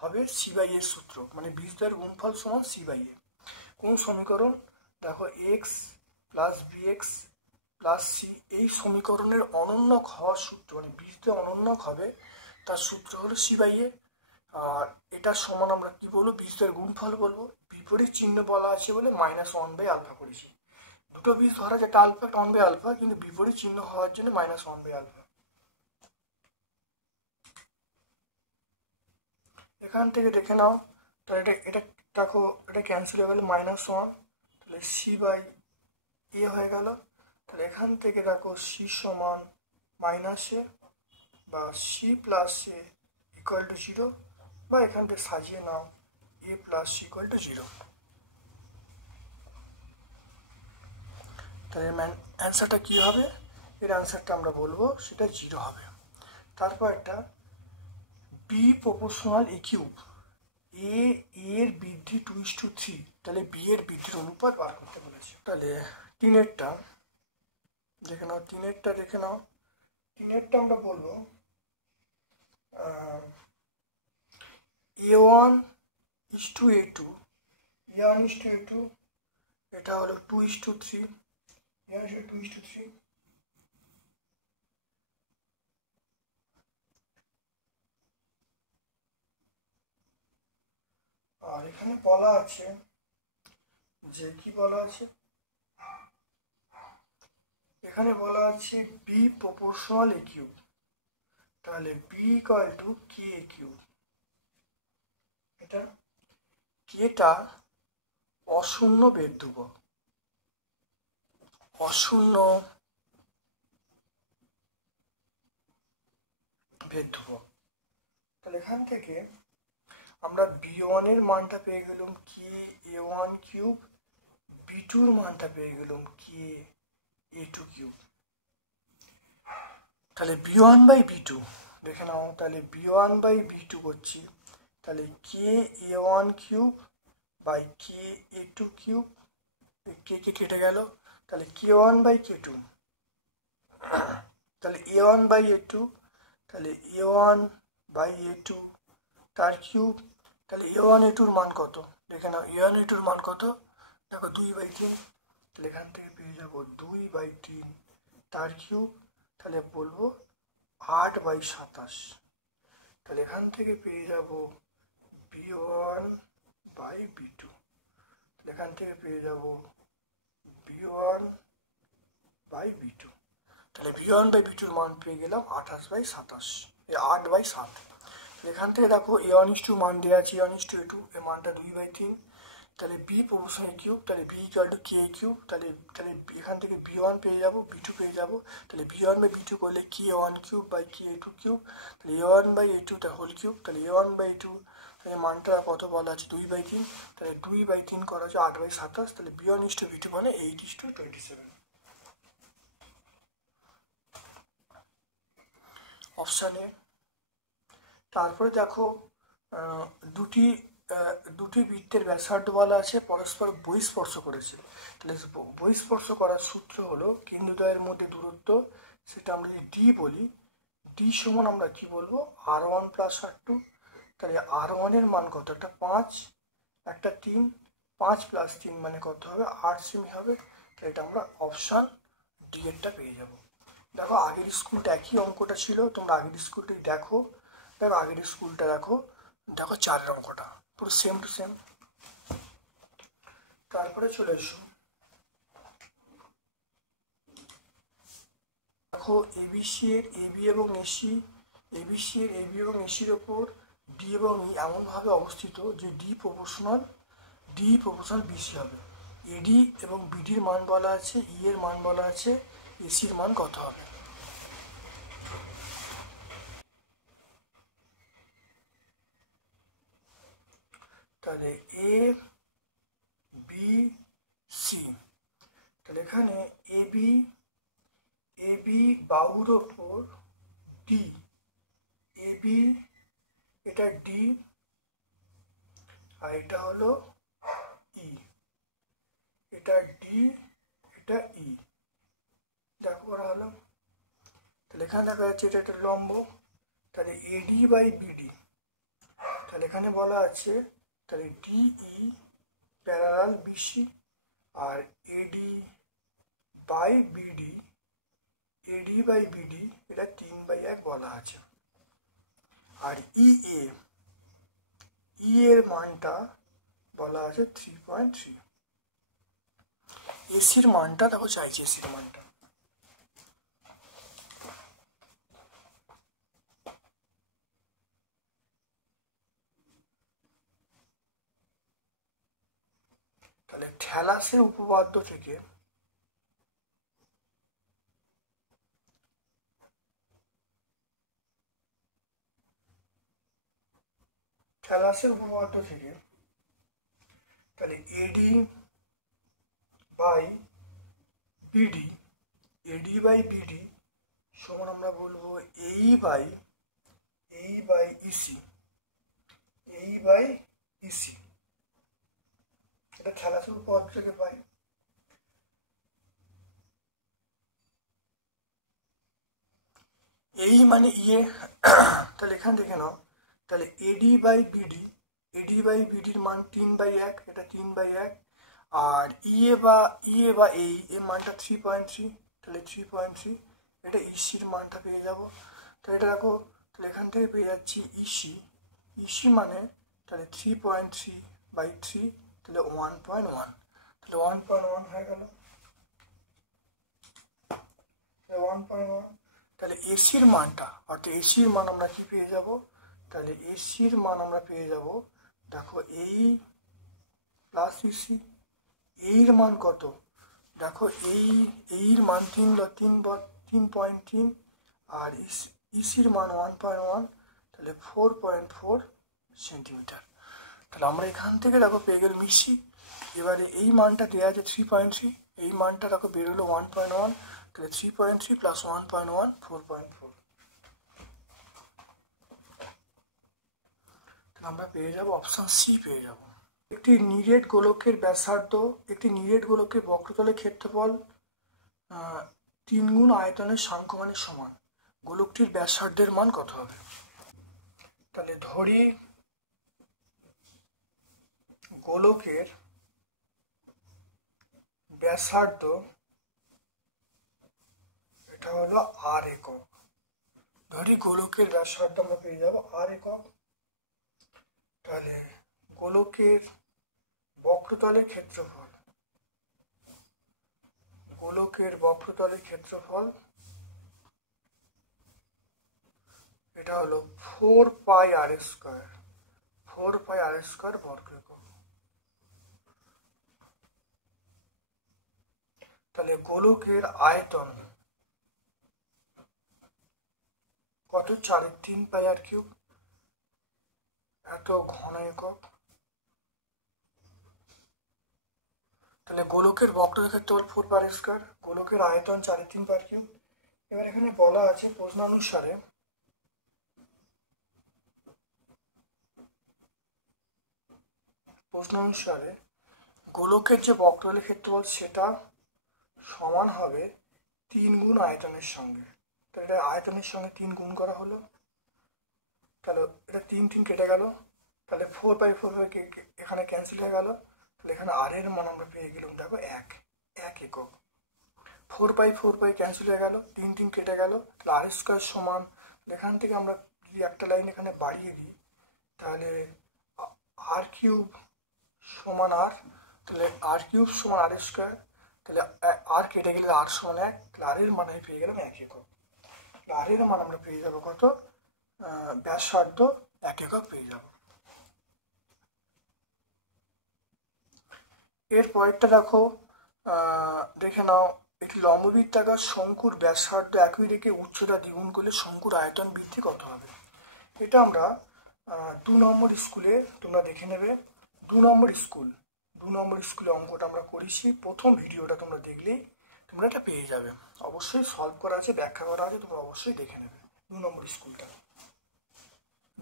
হবে c/a সূত্র, মানে বীজদ্বয়ের গুণফল সমান c/a। কোন সমীকরণ? দেখো x + bx + c এই সমীকরণের অনন্য হওয়ার সূত্র, মানে বীজদ্বয় অনন্য হবে তার সূত্র হলো c/a। আর এটা সমান আমরা কি বলবো? বীজদ্বয়ের গুণফল বলবো। বিপরীত চিহ্ন বলা আছে বলে -1/α করেছি। দুটো বীজ ধরা যায়, একটা আলফা একটা 1/α, কিন্তু বিপরীত চিহ্ন হওয়ার জন্য -1/α। এখান থেকে দেখে নাও, তাহলে এটা দেখো এটা ক্যান্সেল হয়ে গেল -1, তাহলে c/a হয়ে গেল। তাহলে এখান থেকে দেখো c সমান -a বা c + a = 0, বা এখান থেকে সাজিয়ে নাও a + c = 0। তাহলে অ্যান্সারটা কী হবে? এর অ্যান্সারটা আমরা বলবো সেটা 0 হবে। তারপর একটা b প্রপোর্শনাল a³ a এর বৃদ্ধি 2:3, তাহলে b এর বৃদ্ধির অনুপাত বার করতে বলেছে। তাহলে তিনেরটা দেখে নাও, তিনেরটা আমরা বলবো a1:a2, এটা হলো 2:3, a1 2:3। আর এখানে বলা আছে যে কি বলা আছে, এখানে বলা আছে b প্রপোর্শনাল a³, তাহলে b = k³। এটা কেটা অশূন্য বেদ ধ্রুবক, অশূন্য বেদ ধ্রুবক। তাহলে এখান থেকে আমরা b1 এর মানটা পেয়ে গেলাম ka1³, b2 এর মানটা পেয়ে গেলাম ka2³। তাহলে b1/b2 দেখে নাও, তাহলে b1/b2 করছি, তাহলে ka1³ / ka2³, কে কেটে গেল, তাহলে k1/k2, তাহলে a1/a2, তাহলে a1/a2 তার কিউব। তাহলে a1/a2-র মান কত? দেখে নাও a1/a2-র মান কত? দেখো 2/3, তাহলে এখান থেকে পেয়ে যাবো 2/3 তার কিউব, তাহলে বলবো 8/27। তাহলে এখান থেকে পেয়ে যাবো b1/b2, তাহলে এখান থেকে পেয়ে যাবো b1/b2, তাহলে b1/b2-র মান পেয়ে গেলাম 28/27, 8/7। এখান থেকে দেখো a1:2 মান দেওয়া আছে, a1:a2 এর মানটা 2/3, তাহলে b প্রপোর্শনাল a³, তাহলে b = k³, তাহলে এখান থেকে b1 পেয়ে যাবো, b2 পেয়ে যাবো, তাহলে b1/b2 করলে k1³ / k2³, তাহলে a1/a2 তার হোল কিউব, তাহলে a1/a2 তাহলে মানটা কত বলা আছে? 2/3, তাহলে 2/3 করা হচ্ছে 8/27, তাহলে b1:b2 মানে 8:27 অপশানে। তারপরে দেখো দুটি বৃত্তের ব্যাসার্ধ বলা আছে পরস্পর বহিঃস্পর্শ করেছে। তাহলে বহিঃস্পর্শ করার সূত্র হলো কেন্দ্রদ্বয়ের মধ্যে দূরত্ব সেটা আমরা যদি ডি বলি, ডি সমান আমরা কি বলবো, R1 প্লাস R2। তাহলে R1-এর মান কত, একটা 5 একটা 3, 5 প্লাস 3 মানে কত হবে, 8 সেমি হবে। তাহলে এটা আমরা অপশান ডি এরটা পেয়ে যাব। দেখো আগের স্কুলটা একই অঙ্কটা ছিল, তোমরা আগের স্কুলটাই দেখো। দেখো আগের স্কুলটা দেখো, দেখো 4-এর অঙ্কটা পুরো সেম টু সেম। তারপরে চলে এসো, দেখো এবিসি এর এবি এবং এসি, এবিসি এর এবি এবং এসির ওপর ডি এবং ই এমনভাবে অবস্থিত যে ডি প্রপোর্শনাল বিসি হবে। এডি এবং বিডির মান বলা আছে, ই এর মান বলা আছে, এসির মান কত হবে। তাহলে এ বি সি, তাহলে এখানে এবি বাহুর ওপর ডি, এবি এটা ডি আর এটা হলো ই, এটা ডি এটা ই, দেখো করা হলো। তাহলে এখানে দেখা যাচ্ছে এটা একটা লম্ব, তাহলে এডি বাই বিডি, তাহলে এখানে বলা আছে তাহলে ডিই প্যারালাল বিসি, আর এডি বাই বিডি, এটা 3/1 বলা আছে। আর ই এর মানটা বলা আছে 3.3। এসির মানটা দেখো চাইছে, এসির মানটা তাহলে থ্যালাসের উপপাদ্য থেকে তাহলে এডি বাই বিডি সমান আমরা বলবো এই বাই ইসি, এটা থ্যালাসের উপপাদ্য থেকে পাই। এই মানে ইয়ে, তাহলে এখান থেকে নাও, তাহলে এডি বাই বিডির মান 3/1, এটা 3/1, আর ইয়ে বা এই এর মানটা 3.3, তাহলে 3.3, এটা ইসির মানটা পেয়ে যাব। তো এটা দেখো, তাহলে এখান থেকে পেয়ে যাচ্ছি ইসি মানে তাহলে 3.3/3, তাহলে 1.1, তাহলে 1.1 হয়ে গেল, 1.1। তাহলে এসির মানটা, অর্থাৎ এসির মান আমরা কি পেয়ে যাব, তাহলে এসির মান আমরা পেয়ে যাব, দেখো এই প্লাস ইসি, এইর মান কত, দেখো এইর মান 3.3, আর ইসির মান 1.1, তাহলে 4.4 সেন্টিমিটার। তাহলে আমরা এখান থেকে দেখো পেয়ে গেলাম ইসি। এবারে এই মানটা দেওয়া আছে 3.3, এই মানটা দেখো বের হলো 1.1, তাহলে 3.3 প্লাস 1.1 4.4, তাহলে আমরা পেয়ে যাব অপশান সি পেয়ে যাব। একটি নিরেট গোলকের ব্যাসার্ধ, একটি নিরেট গোলকের বক্রতলের ক্ষেত্রফল 3 গুণ আয়তনের সাংখ্যমানের সমান, গোলকটির ব্যাসার্ধের মান কত হবে। তাহলে ধরি গোলকের ব্যাসার্ধ এটা হলো আর একক, ধরি গোলকের ব্যাসার্ধ আমরা পেয়ে যাব আর একক। তাহলে গোলকের বক্রতলের ক্ষেত্রফল এটা হলো 4πr² বর্গ একক। তাহলে গোলকের আয়তন কত, 4/3πr³, এত ঘন একক। তাহলে গোলকের বক্রতলের ক্ষেত্রফল 4πr², গোলকের আয়তন 4/3πr³। এবার এখানে বলা আছে প্রশ্নানুসারে গোলকের যে বক্রতলের ক্ষেত্রফল সেটা সমান হবে 3 গুণ আয়তনের সঙ্গে। তাহলে এটা আয়তনের সঙ্গে 3 গুণ করা হলো, তাহলে এটা 3 কেটে গেল, তাহলে 4/4 এখানে ক্যান্সেল হয়ে গেল, তাহলে এখানে আর এর মান আমরা পেয়ে গেলাম দেখো 1 একক। 4/4 ক্যান্সেল হয়ে গেল, 3 কেটে গেল, তাহলে আর স্কোয়ার সমান, এখান থেকে আমরা যদি একটা লাইন এখানে বাড়িয়ে দিই তাহলে আর কিউব সমান আর, তাহলে আর কিউব সমান আর স্কোয়ার, তাহলে আর কেটে গেলে আর সমান 1, তাহলে আর এর মান আমি পেয়ে গেলাম 1 একক। আর এর মান আমরা পেয়ে যাবো কত, ব্যাসার্ধ 1 একক পেয়ে যাব। এর পরেরটা দেখো, দেখে নাও, একটি লম্ববৃত্তাকার শঙ্কুর ব্যাসার্ধ একই রেখে উচ্চতা দ্বিগুণ করলে শঙ্কুর আয়তন বৃদ্ধি কত হবে। এটা আমরা 2 নম্বর স্কুলে তোমরা দেখে নেবে, 2 নম্বর স্কুলে অঙ্কটা আমরা করেছি, প্রথম ভিডিওটা তোমরা দেখলেই তোমরা এটা পেয়ে যাবে। অবশ্যই সলভ করা আছে, ব্যাখ্যা করা আছে, তোমরা অবশ্যই দেখে নেবে 2 নম্বর স্কুলটা।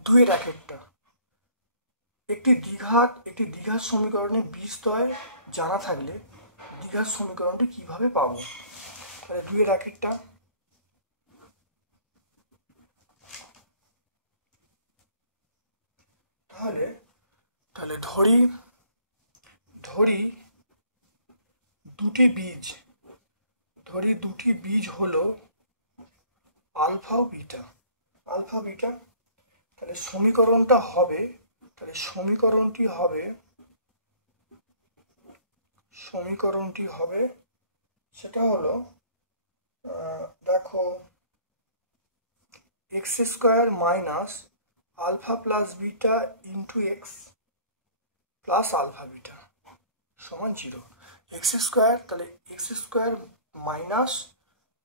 2-এর 1-একটা, একটি দ্বিঘাত সমীকরণে বীজদ্বয় জানা থাকলে দ্বিঘাত সমীকরণটি কিভাবে পাবো। তাহলে 2-এর 1-একটা, তাহলে ধরি দুটি বীজ হলো আলফা ও বিটা, তাহলে সমীকরণটি হবে সেটা হলো, দেখো, x square minus alpha plus beta into x plus alpha beta সমান 0। এক্স স্কোয়ার, তাহলে এক্স স্কোয়ার মাইনাস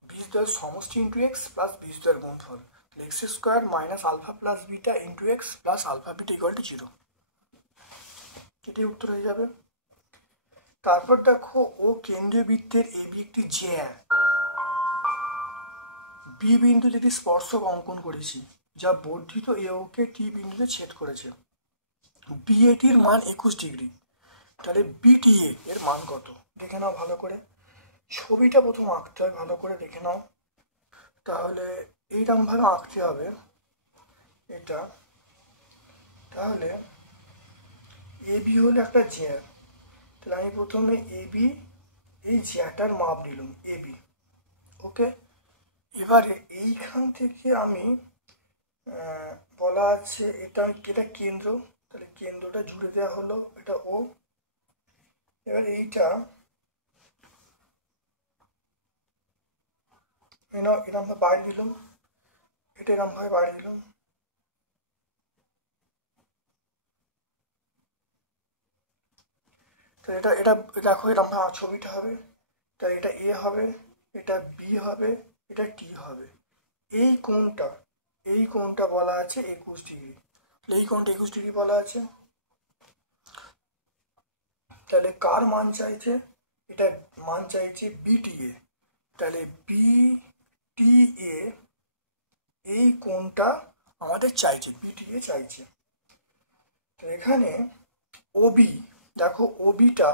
বীজদ্বয়ের সমষ্টি ইন্টু এক্স প্লাস বীজদ্বয়ের গুণফল, তাহলে x square minus alpha plus beta into x plus alpha beta equal to 0, এটাই উত্তর হয়ে যাবে। তারপর দেখো, ও কেন্দ্রীয় বৃত্তের এবি একটি জ্যা বি বিন্দুতে একটি স্পর্শক অঙ্কন করেছি যা বর্ধিত এওকে টি বিন্দুতে ছেদ করেছে। বিএটির মান 21 ডিগ্রি, তাহলে বিটিএ এর মান কত দেখে নাও ভালো করে। ছবিটা প্রথম আঁকতে হয়, ভালো করে দেখে নাও। তাহলে এইরকম ভাবে আঁকতে হবে এটা। তাহলে এবি হলো একটা জ্যা, তাহলে আমি প্রথমে এবি এই জ্যাটার মাপ নিলাম এবি, ওকে। এবারে এইখান থেকে আমি বলা আছে এটা কেন্দ্র, তাহলে কেন্দ্রটা জুড়ে দেওয়া হলো, এটা ও। এবার এইটা এরকম ভাবে বাইরে দিলাম, এটা এরকম ভাবে বাইরে দিলাম, তাহলে এটা দেখো এরকম ভাবে ছবিটা হবে, তাহলে এটা এ হবে, এটা বি হবে, এটা টি হবে। এই কোণটা বলা আছে 21 ডিগ্রি, এই কোণটা 21 ডিগ্রি বলা আছে। তাহলে কার মান চাইছে, এটা মান চাইছে বিটিএ, তাহলে বিটিএ এই কোণটা আমাদের চাইছে, বিটিএ চাইছে। এখানে ওবি, দেখো ওবিটা,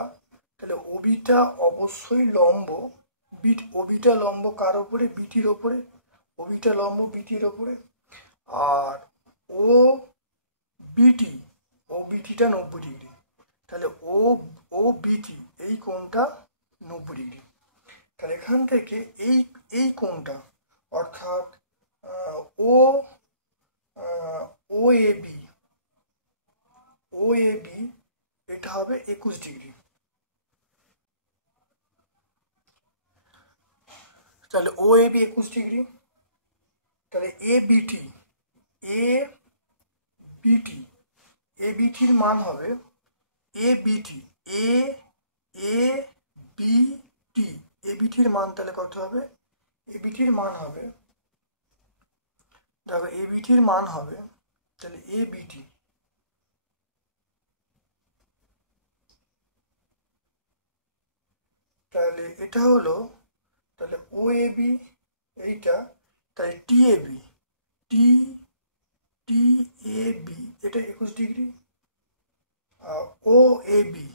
তাহলে ওবিটা অবশ্যই লম্ব, ওবিটা লম্ব কার ওপরে, বিটির ওপরে, ওবিটা লম্ব বিটির ওপরে। আর ও বিটিটা 90 ডিগ্রি, তাহলে ও বিটি এই কোণটা 90 ডিগ্রি। তাহলে এখান থেকে এই কোণটা অর্থাৎ ও এ বি এটা হবে 21 ডিগ্রি। তাহলে ও এ বি 21 ডিগ্রি, তাহলে এ বিটির মান হবে এ বিটির মান তাহলে কত হবে, এ বিটির মান হবে, দেখো এ বিটির মান হবে, তাহলে এ বিটি তাহলে এটা হলো, তাহলে ও এ বি এইটা, তাহলে টি এ বি এটা 21 ডিগ্রি, ও এ বি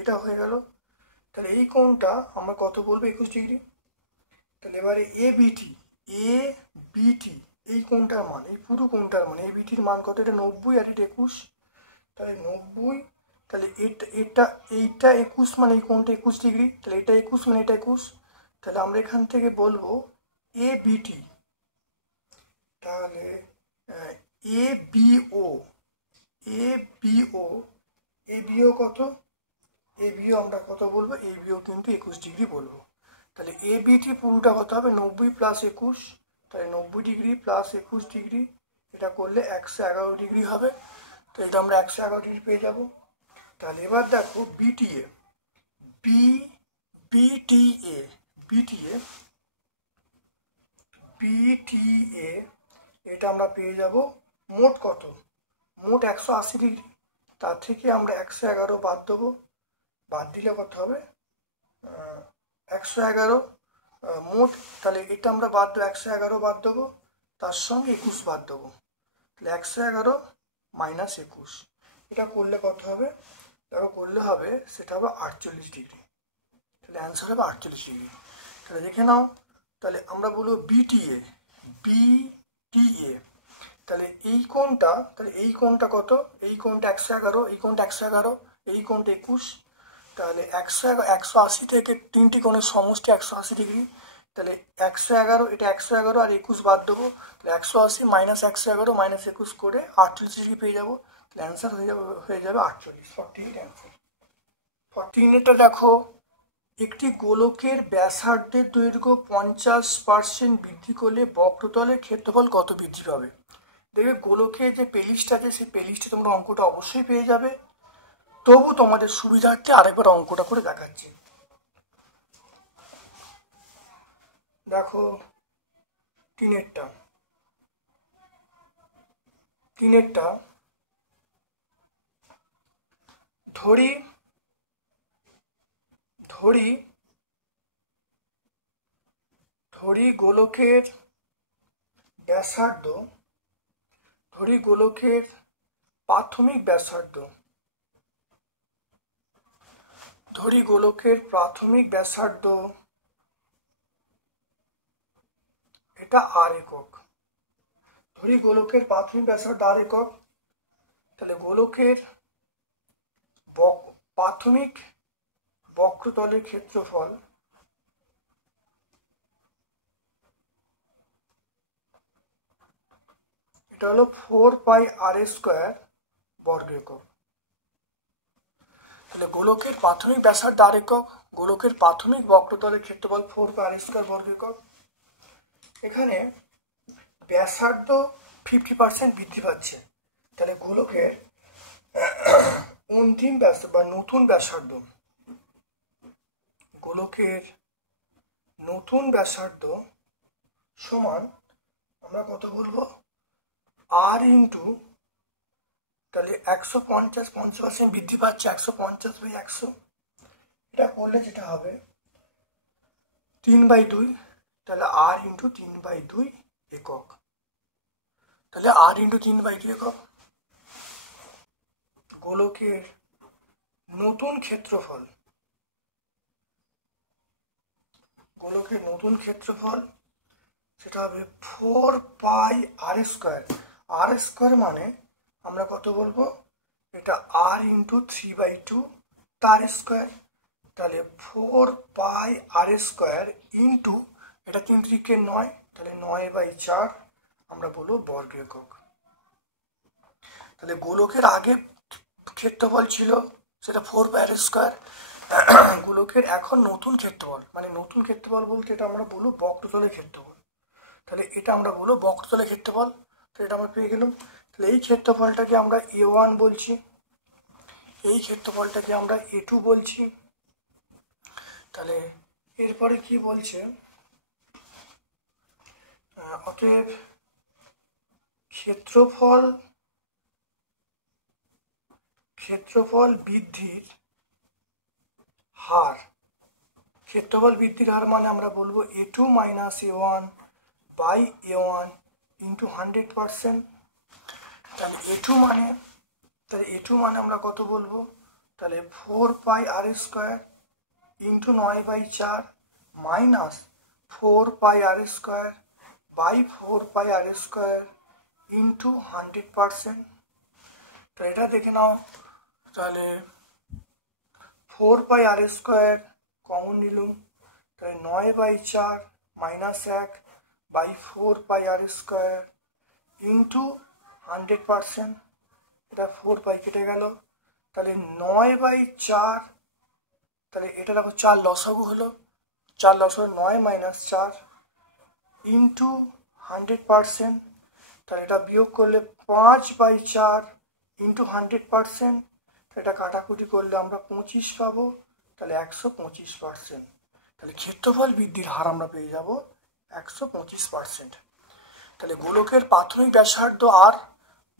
এটা হয়ে গেল। তাহলে এই কোণটা আমরা কত বলবো, 21 ডিগ্রি। এবারে এ বিটি এই কোণটার মান, এই পুরো কোণটার মান, এ বিটির মান কত? এটা 90 আর এটা 21, তাহলে 90, তাহলে এইটা 21 মানে এই কোণটা 21 ডিগ্রি, তাহলে এটা 21 মানে এটা 21, তাহলে আমরা এখান থেকে বলবো এ বিটি, তাহলে এ বিও কত? এ বিও আমরা কত বলবো? এ বিও কিন্তু 21 ডিগ্রি বলবো। তাহলে এ বিটি পুরোটা কত হবে? 90 প্লাস 21, তাহলে 90 ডিগ্রি প্লাস 21 ডিগ্রি, এটা করলে 111 ডিগ্রি হবে। তো এটা আমরা 111 ডিগ্রি পেয়ে যাব। তাহলে এবার দেখো বিটিএ, বিটিএ এটা আমরা পেয়ে যাব মোট কত? মোট 180 ডিগ্রি। তার থেকে আমরা 111 বাদ দেবো, বাদ দিলে কত হবে? 111 মোট, তাহলে এটা আমরা বাদ দেবো, 111 বাদ দেবো, তার সঙ্গে 21 বাদ দেবো, তাহলে 111 মাইনাস 21, এটা করলে কত হবে? দেখো করলে হবে, সেটা হবে 48 ডিগ্রি। তাহলে অ্যান্সার হবে 48 ডিগ্রি। তাহলে দেখে নাও, তাহলে আমরা বলবো বিটিএ, তাহলে এই কোণটা, তাহলে এই কোণটা কত? এই কোণটা 111, এই কোণটা 111, এই কোণটা 21, তাহলে 180 থেকে তিনটি কোণের সমষ্টি 180 ডিগ্রি, তাহলে 111, এটা 111 আর 21 বাদ দেবো, তাহলে 180 মাইনাস 111 মাইনাস 21 করে 48 ডিগ্রি পেয়ে যাবো। তাহলে অ্যান্সার হয়ে যাবে 48, 48 অ্যান্সার। 48টা দেখো, একটি গোলকের ব্যাসার্ধের দৈর্ঘ্য 50% বৃদ্ধি করলে বক্রতলের ক্ষেত্রফল কত বৃদ্ধি পাবে? দেখবে গোলকের যে পেলিশটা আছে, সেই পেলিশটা তোমরা অঙ্কটা অবশ্যই পেয়ে যাবে, তবু তোমাদের সুবিধার্থে আরেকবার অঙ্কটা করে দেখাচ্ছি। দেখো তিনেরটা ধরি গোলকের প্রাথমিক ব্যাসার্ধ এটা আর একক। ধরি গোলকের প্রাথমিক ব্যাসার্ধ আর একক, তাহলে গোলকের প্রাথমিক বক্রতলের ক্ষেত্রফল এটা হলো 4πr² বর্গ একক। তাহলে গোলকের প্রাথমিক ব্যাসার্ধ আর একক, গোলকের প্রাথমিক বক্রতলের ক্ষেত্রফল 4πr² বর্গ একক। এখানে ব্যাসার্ধ 50% বৃদ্ধি পাচ্ছে, তাহলে গোলকের অন্তিম ব্যাসার্ধ বা নতুন ব্যাসার্ধ, গোলকের নতুন ব্যাসার্ধ সমান আমরা কত বলবো? আর ইন্টু, তাহলে 150% বৃদ্ধি পাচ্ছে, 150/100, এটা করলে যেটা হবে 3/2, তাহলে আর ইন্টু 3/2 একক, তাহলে আর ইন্টু 3/2 একক। গোলকের নতুন ক্ষেত্রফল সেটা হবে 4πr²। r² মানে আমরা কত বলবো? এটা আর ইন্টু 3/2 তার স্কোয়ার, তাহলে 4πr² ইন্টু এটা 3 × 9, তাহলে 9/4 আমরা বলবো বর্গ একক। তাহলে গোলকের আগে ক্ষেত্রফল ছিল সেটা 4πr², গোলকের এখন নতুন ক্ষেত্রফল, মানে নতুন ক্ষেত্রফল বলতে এটা আমরা বলবো বক্রতলের ক্ষেত্রফল, তাহলে এটা আমরা বলবো বক্রতলের ক্ষেত্রফল। তো এটা আমরা পেয়ে গেলাম। তাহলে এই ক্ষেত্রফলটাকে আমরা A1 বলছি, এই ক্ষেত্রফলটাকে আমরা A2 বলছি। তাহলে এরপরে কি বলছে? অতএব ক্ষেত্রফল বৃদ্ধির হার, মানে আমরা বলবো A2 minus A1 by A1 into 100%। তাহলে A2 মানে আমরা কত বলবো? তাহলে 4πr² into 9/4 minus 4 pi r square by 4 pi r square into 100%। তো এটা দেখে নাও, তাহলে 4 পাই আর স্কোয়ার কমন নিলুম, তাহলে 9/4 minus 1 by 4 pi r square into 100%। এটা 4 পাই কেটে গেল, তাহলে 9/4, তাহলে এটা দেখো 4 লসাগু হলো, 4 লসাগু 9 মাইনাস 4 ইন্টু 100%। তাহলে এটা বিয়োগ করলে 5/4 ইন্টু 100%। এটা কাটাকুটি করলে আমরা 25 পাবো, তাহলে 125%। তাহলে ক্ষেত্রফল বৃদ্ধির হার আমরা পেয়ে যাব 125%। তাহলে গোলকের প্রাথমিক ব্যাসার্ধ আর,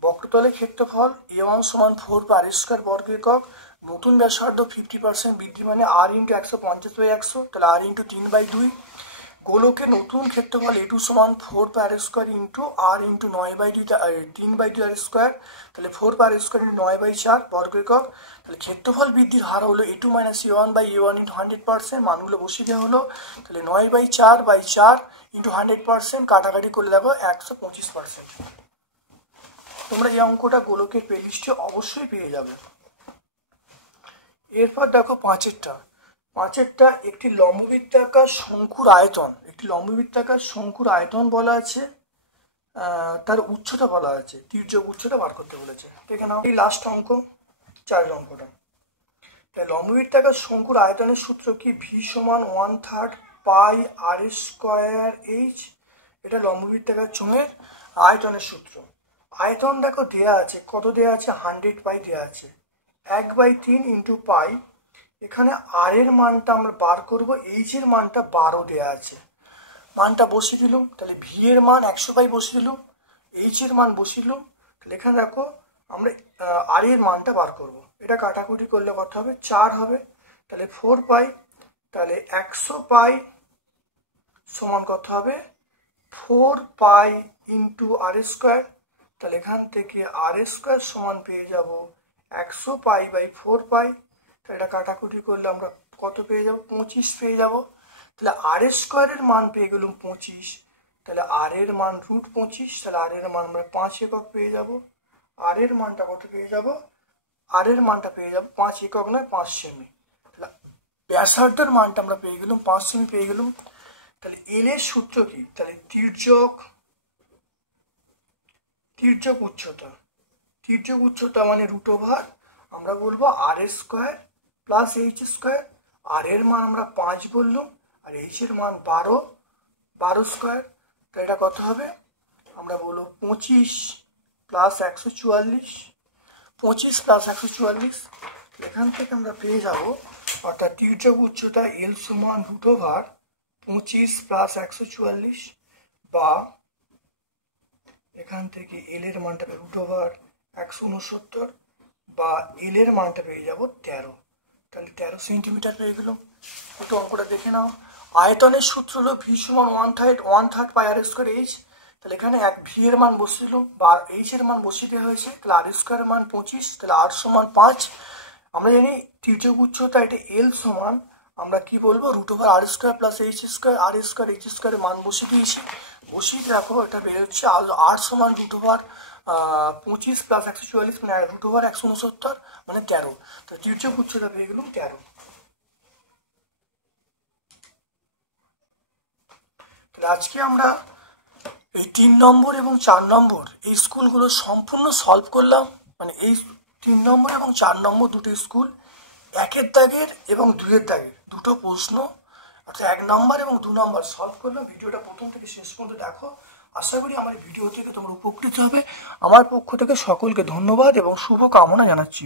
বক্রতলের ক্ষেত্রফল A1 সমান 4 পাই আর স্কোয়ার বর্গ একক, নতুন ব্যাসার্ধ 50% বৃদ্ধি মানে r ইন্টু 150/100, তাহলে r ইন্টু 3/2। গোলকের নতুন ক্ষেত্রফল A2 সমান 4 pi r square into r into 9/2 3/2 আর স্কোয়ার, তাহলে 4 পাই আর স্কোয়ার ইন্টু 9/4 বর্গ একক। তাহলে ক্ষেত্রফল বৃদ্ধির হার হলো A2 মাইনাস A1/A1 ইন্টু 100%, মানগুলো বসিয়ে দেওয়া হলো, তাহলে 9/4/4 ইন্টু 100%, কাটাকাটি করলে দেখো 125%। তোমরা এই অঙ্কটা গোলকের প্লেলিস্টে অবশ্যই পেয়ে যাবে। এরপর দেখো পাঁচেরটা একটি লম্ববৃত্তাকার শঙ্কুর আয়তন, একটি লম্ববৃত্তাকার শঙ্কুর আয়তন বলা আছে, তার উচ্চতা বলা আছে, তির্যক উচ্চতা বার করতে বলেছে। দেখে নাও এই লাস্ট অঙ্ক, 4 অঙ্কটা। তাই লম্ববৃত্তাকার শঙ্কুর আয়তনের সূত্র কি? V সমান 1/3 পাই আর স্কোয়ার এইচ। এটা লম্ববৃত্তাকার চোঙের আয়তনের সূত্র। আয়তন দেখো দেয়া আছে, কত দেয়া আছে? 100 পাই দেয়া আছে, 1/3 ইন্টু পাই। এখানে আর এর মানটা আমরা বার করব, এইচ এর মানটা 12 দেয়া আছে, মানটা বসিয়ে দিলুম। তাহলে ভি এর মান 100 পাই বসিয়ে দিলুম, এইচ এর মান বসিয়ে দিলুম। তাহলে এখানে দেখো আমরা আর এর মানটা বার করব, এটা কাটাকুটি করলে কত হবে? 4 হবে। তাহলে 4 পাই, তাহলে 100 পাই সমান কত হবে? 4 পাই ইন্টু আর স্কোয়ার। তাহলে এখান থেকে আর স্কোয়ার সমান পেয়ে যাব 100 পাই বাই 4 পাই। তাহলে এটা কাটাকুটি করলে আমরা কত পেয়ে যাব? 25 পেয়ে যাব। তাহলে আর স্কোয়ারের মান পেয়ে গেলাম 25, তাহলে আর এর মান √25, তাহলে আর এর মান আমরা 5 একক পেয়ে যাব। আর এর মানটা কত পেয়ে যাব? আর এর মানটা পেয়ে যাব 5 একক নয় 5 সেমি। তাহলে ব্যাসার্ধের মানটা আমরা পেয়ে গেলাম 5 সেমি পেয়ে গেলাম। তাহলে এল এর সূত্র কি? তাহলে তির্যক উচ্চতা মানে √, আমরা বলবো আর স্কোয়ার প্লাস এইচ স্কোয়ার। আর এর মান আমরা 5 বললাম, আর এইচ এর মান 12 স্কোয়ার। তো এটা কত হবে? আমরা বলবো 25 প্লাস 144, 25 প্লাস 144। এখান থেকে আমরা পেয়ে যাব, অর্থাৎ তির্যক উচ্চতা এল সমান √, 25 প্লাস 144, বা এখান থেকে এল এর মানটা √, 169, বা এল এর মানটা পেয়ে যাব 13। তাহলে 13 সেন্টিমিটার পেয়ে গেলাম। একটু অঙ্কটা দেখে নাও। আয়তনের সূত্র হলো ভি সমান 1/3 পাই আর স্কোয়ার এইচ। তাহলে এখানে ভি এর মান বসিয়ে বা এইচ এর মান বসিয়ে দেওয়া হয়েছে। তাহলে আর স্কোয়ারের মান 25, তাহলে আর সমান 5। আমরা জানি তির্যক উচ্চতা এটা এল সমান, আমরা কি বলবো? √, আর স্কোয়ার প্লাস এইচ স্কোয়ার। আর স্কোয়ার এইচ স্কোয়ারের মান বসিয়ে দিয়েছি, বসিয়ে রাখো। এটা বেরোচ্ছে আর সমান √, 25 প্লাস 144 মানে √, 169 মানে 13। তো তির্যক উচ্চতা পেয়ে গেলাম 13। তাহলে আজকে আমরা এই 3 নম্বর এবং 4 নম্বর এই স্কুলগুলো সম্পূর্ণ সলভ করলাম। মানে এই 3 নম্বর এবং 4 নম্বর দুটো স্কুল, 1-এর দাগের এবং 2-এর দাগের দুটো প্রশ্ন, অর্থাৎ 1 নম্বর এবং 2 নম্বর সলভ করলাম। ভিডিওটা প্রথম থেকে শেষ পর্যন্ত দেখো। আশা করি আমার ভিডিও থেকে তোমরা উপকৃত হবে। আমার পক্ষ থেকে সকলকে ধন্যবাদ এবং শুভ কামনা জানাচ্ছি।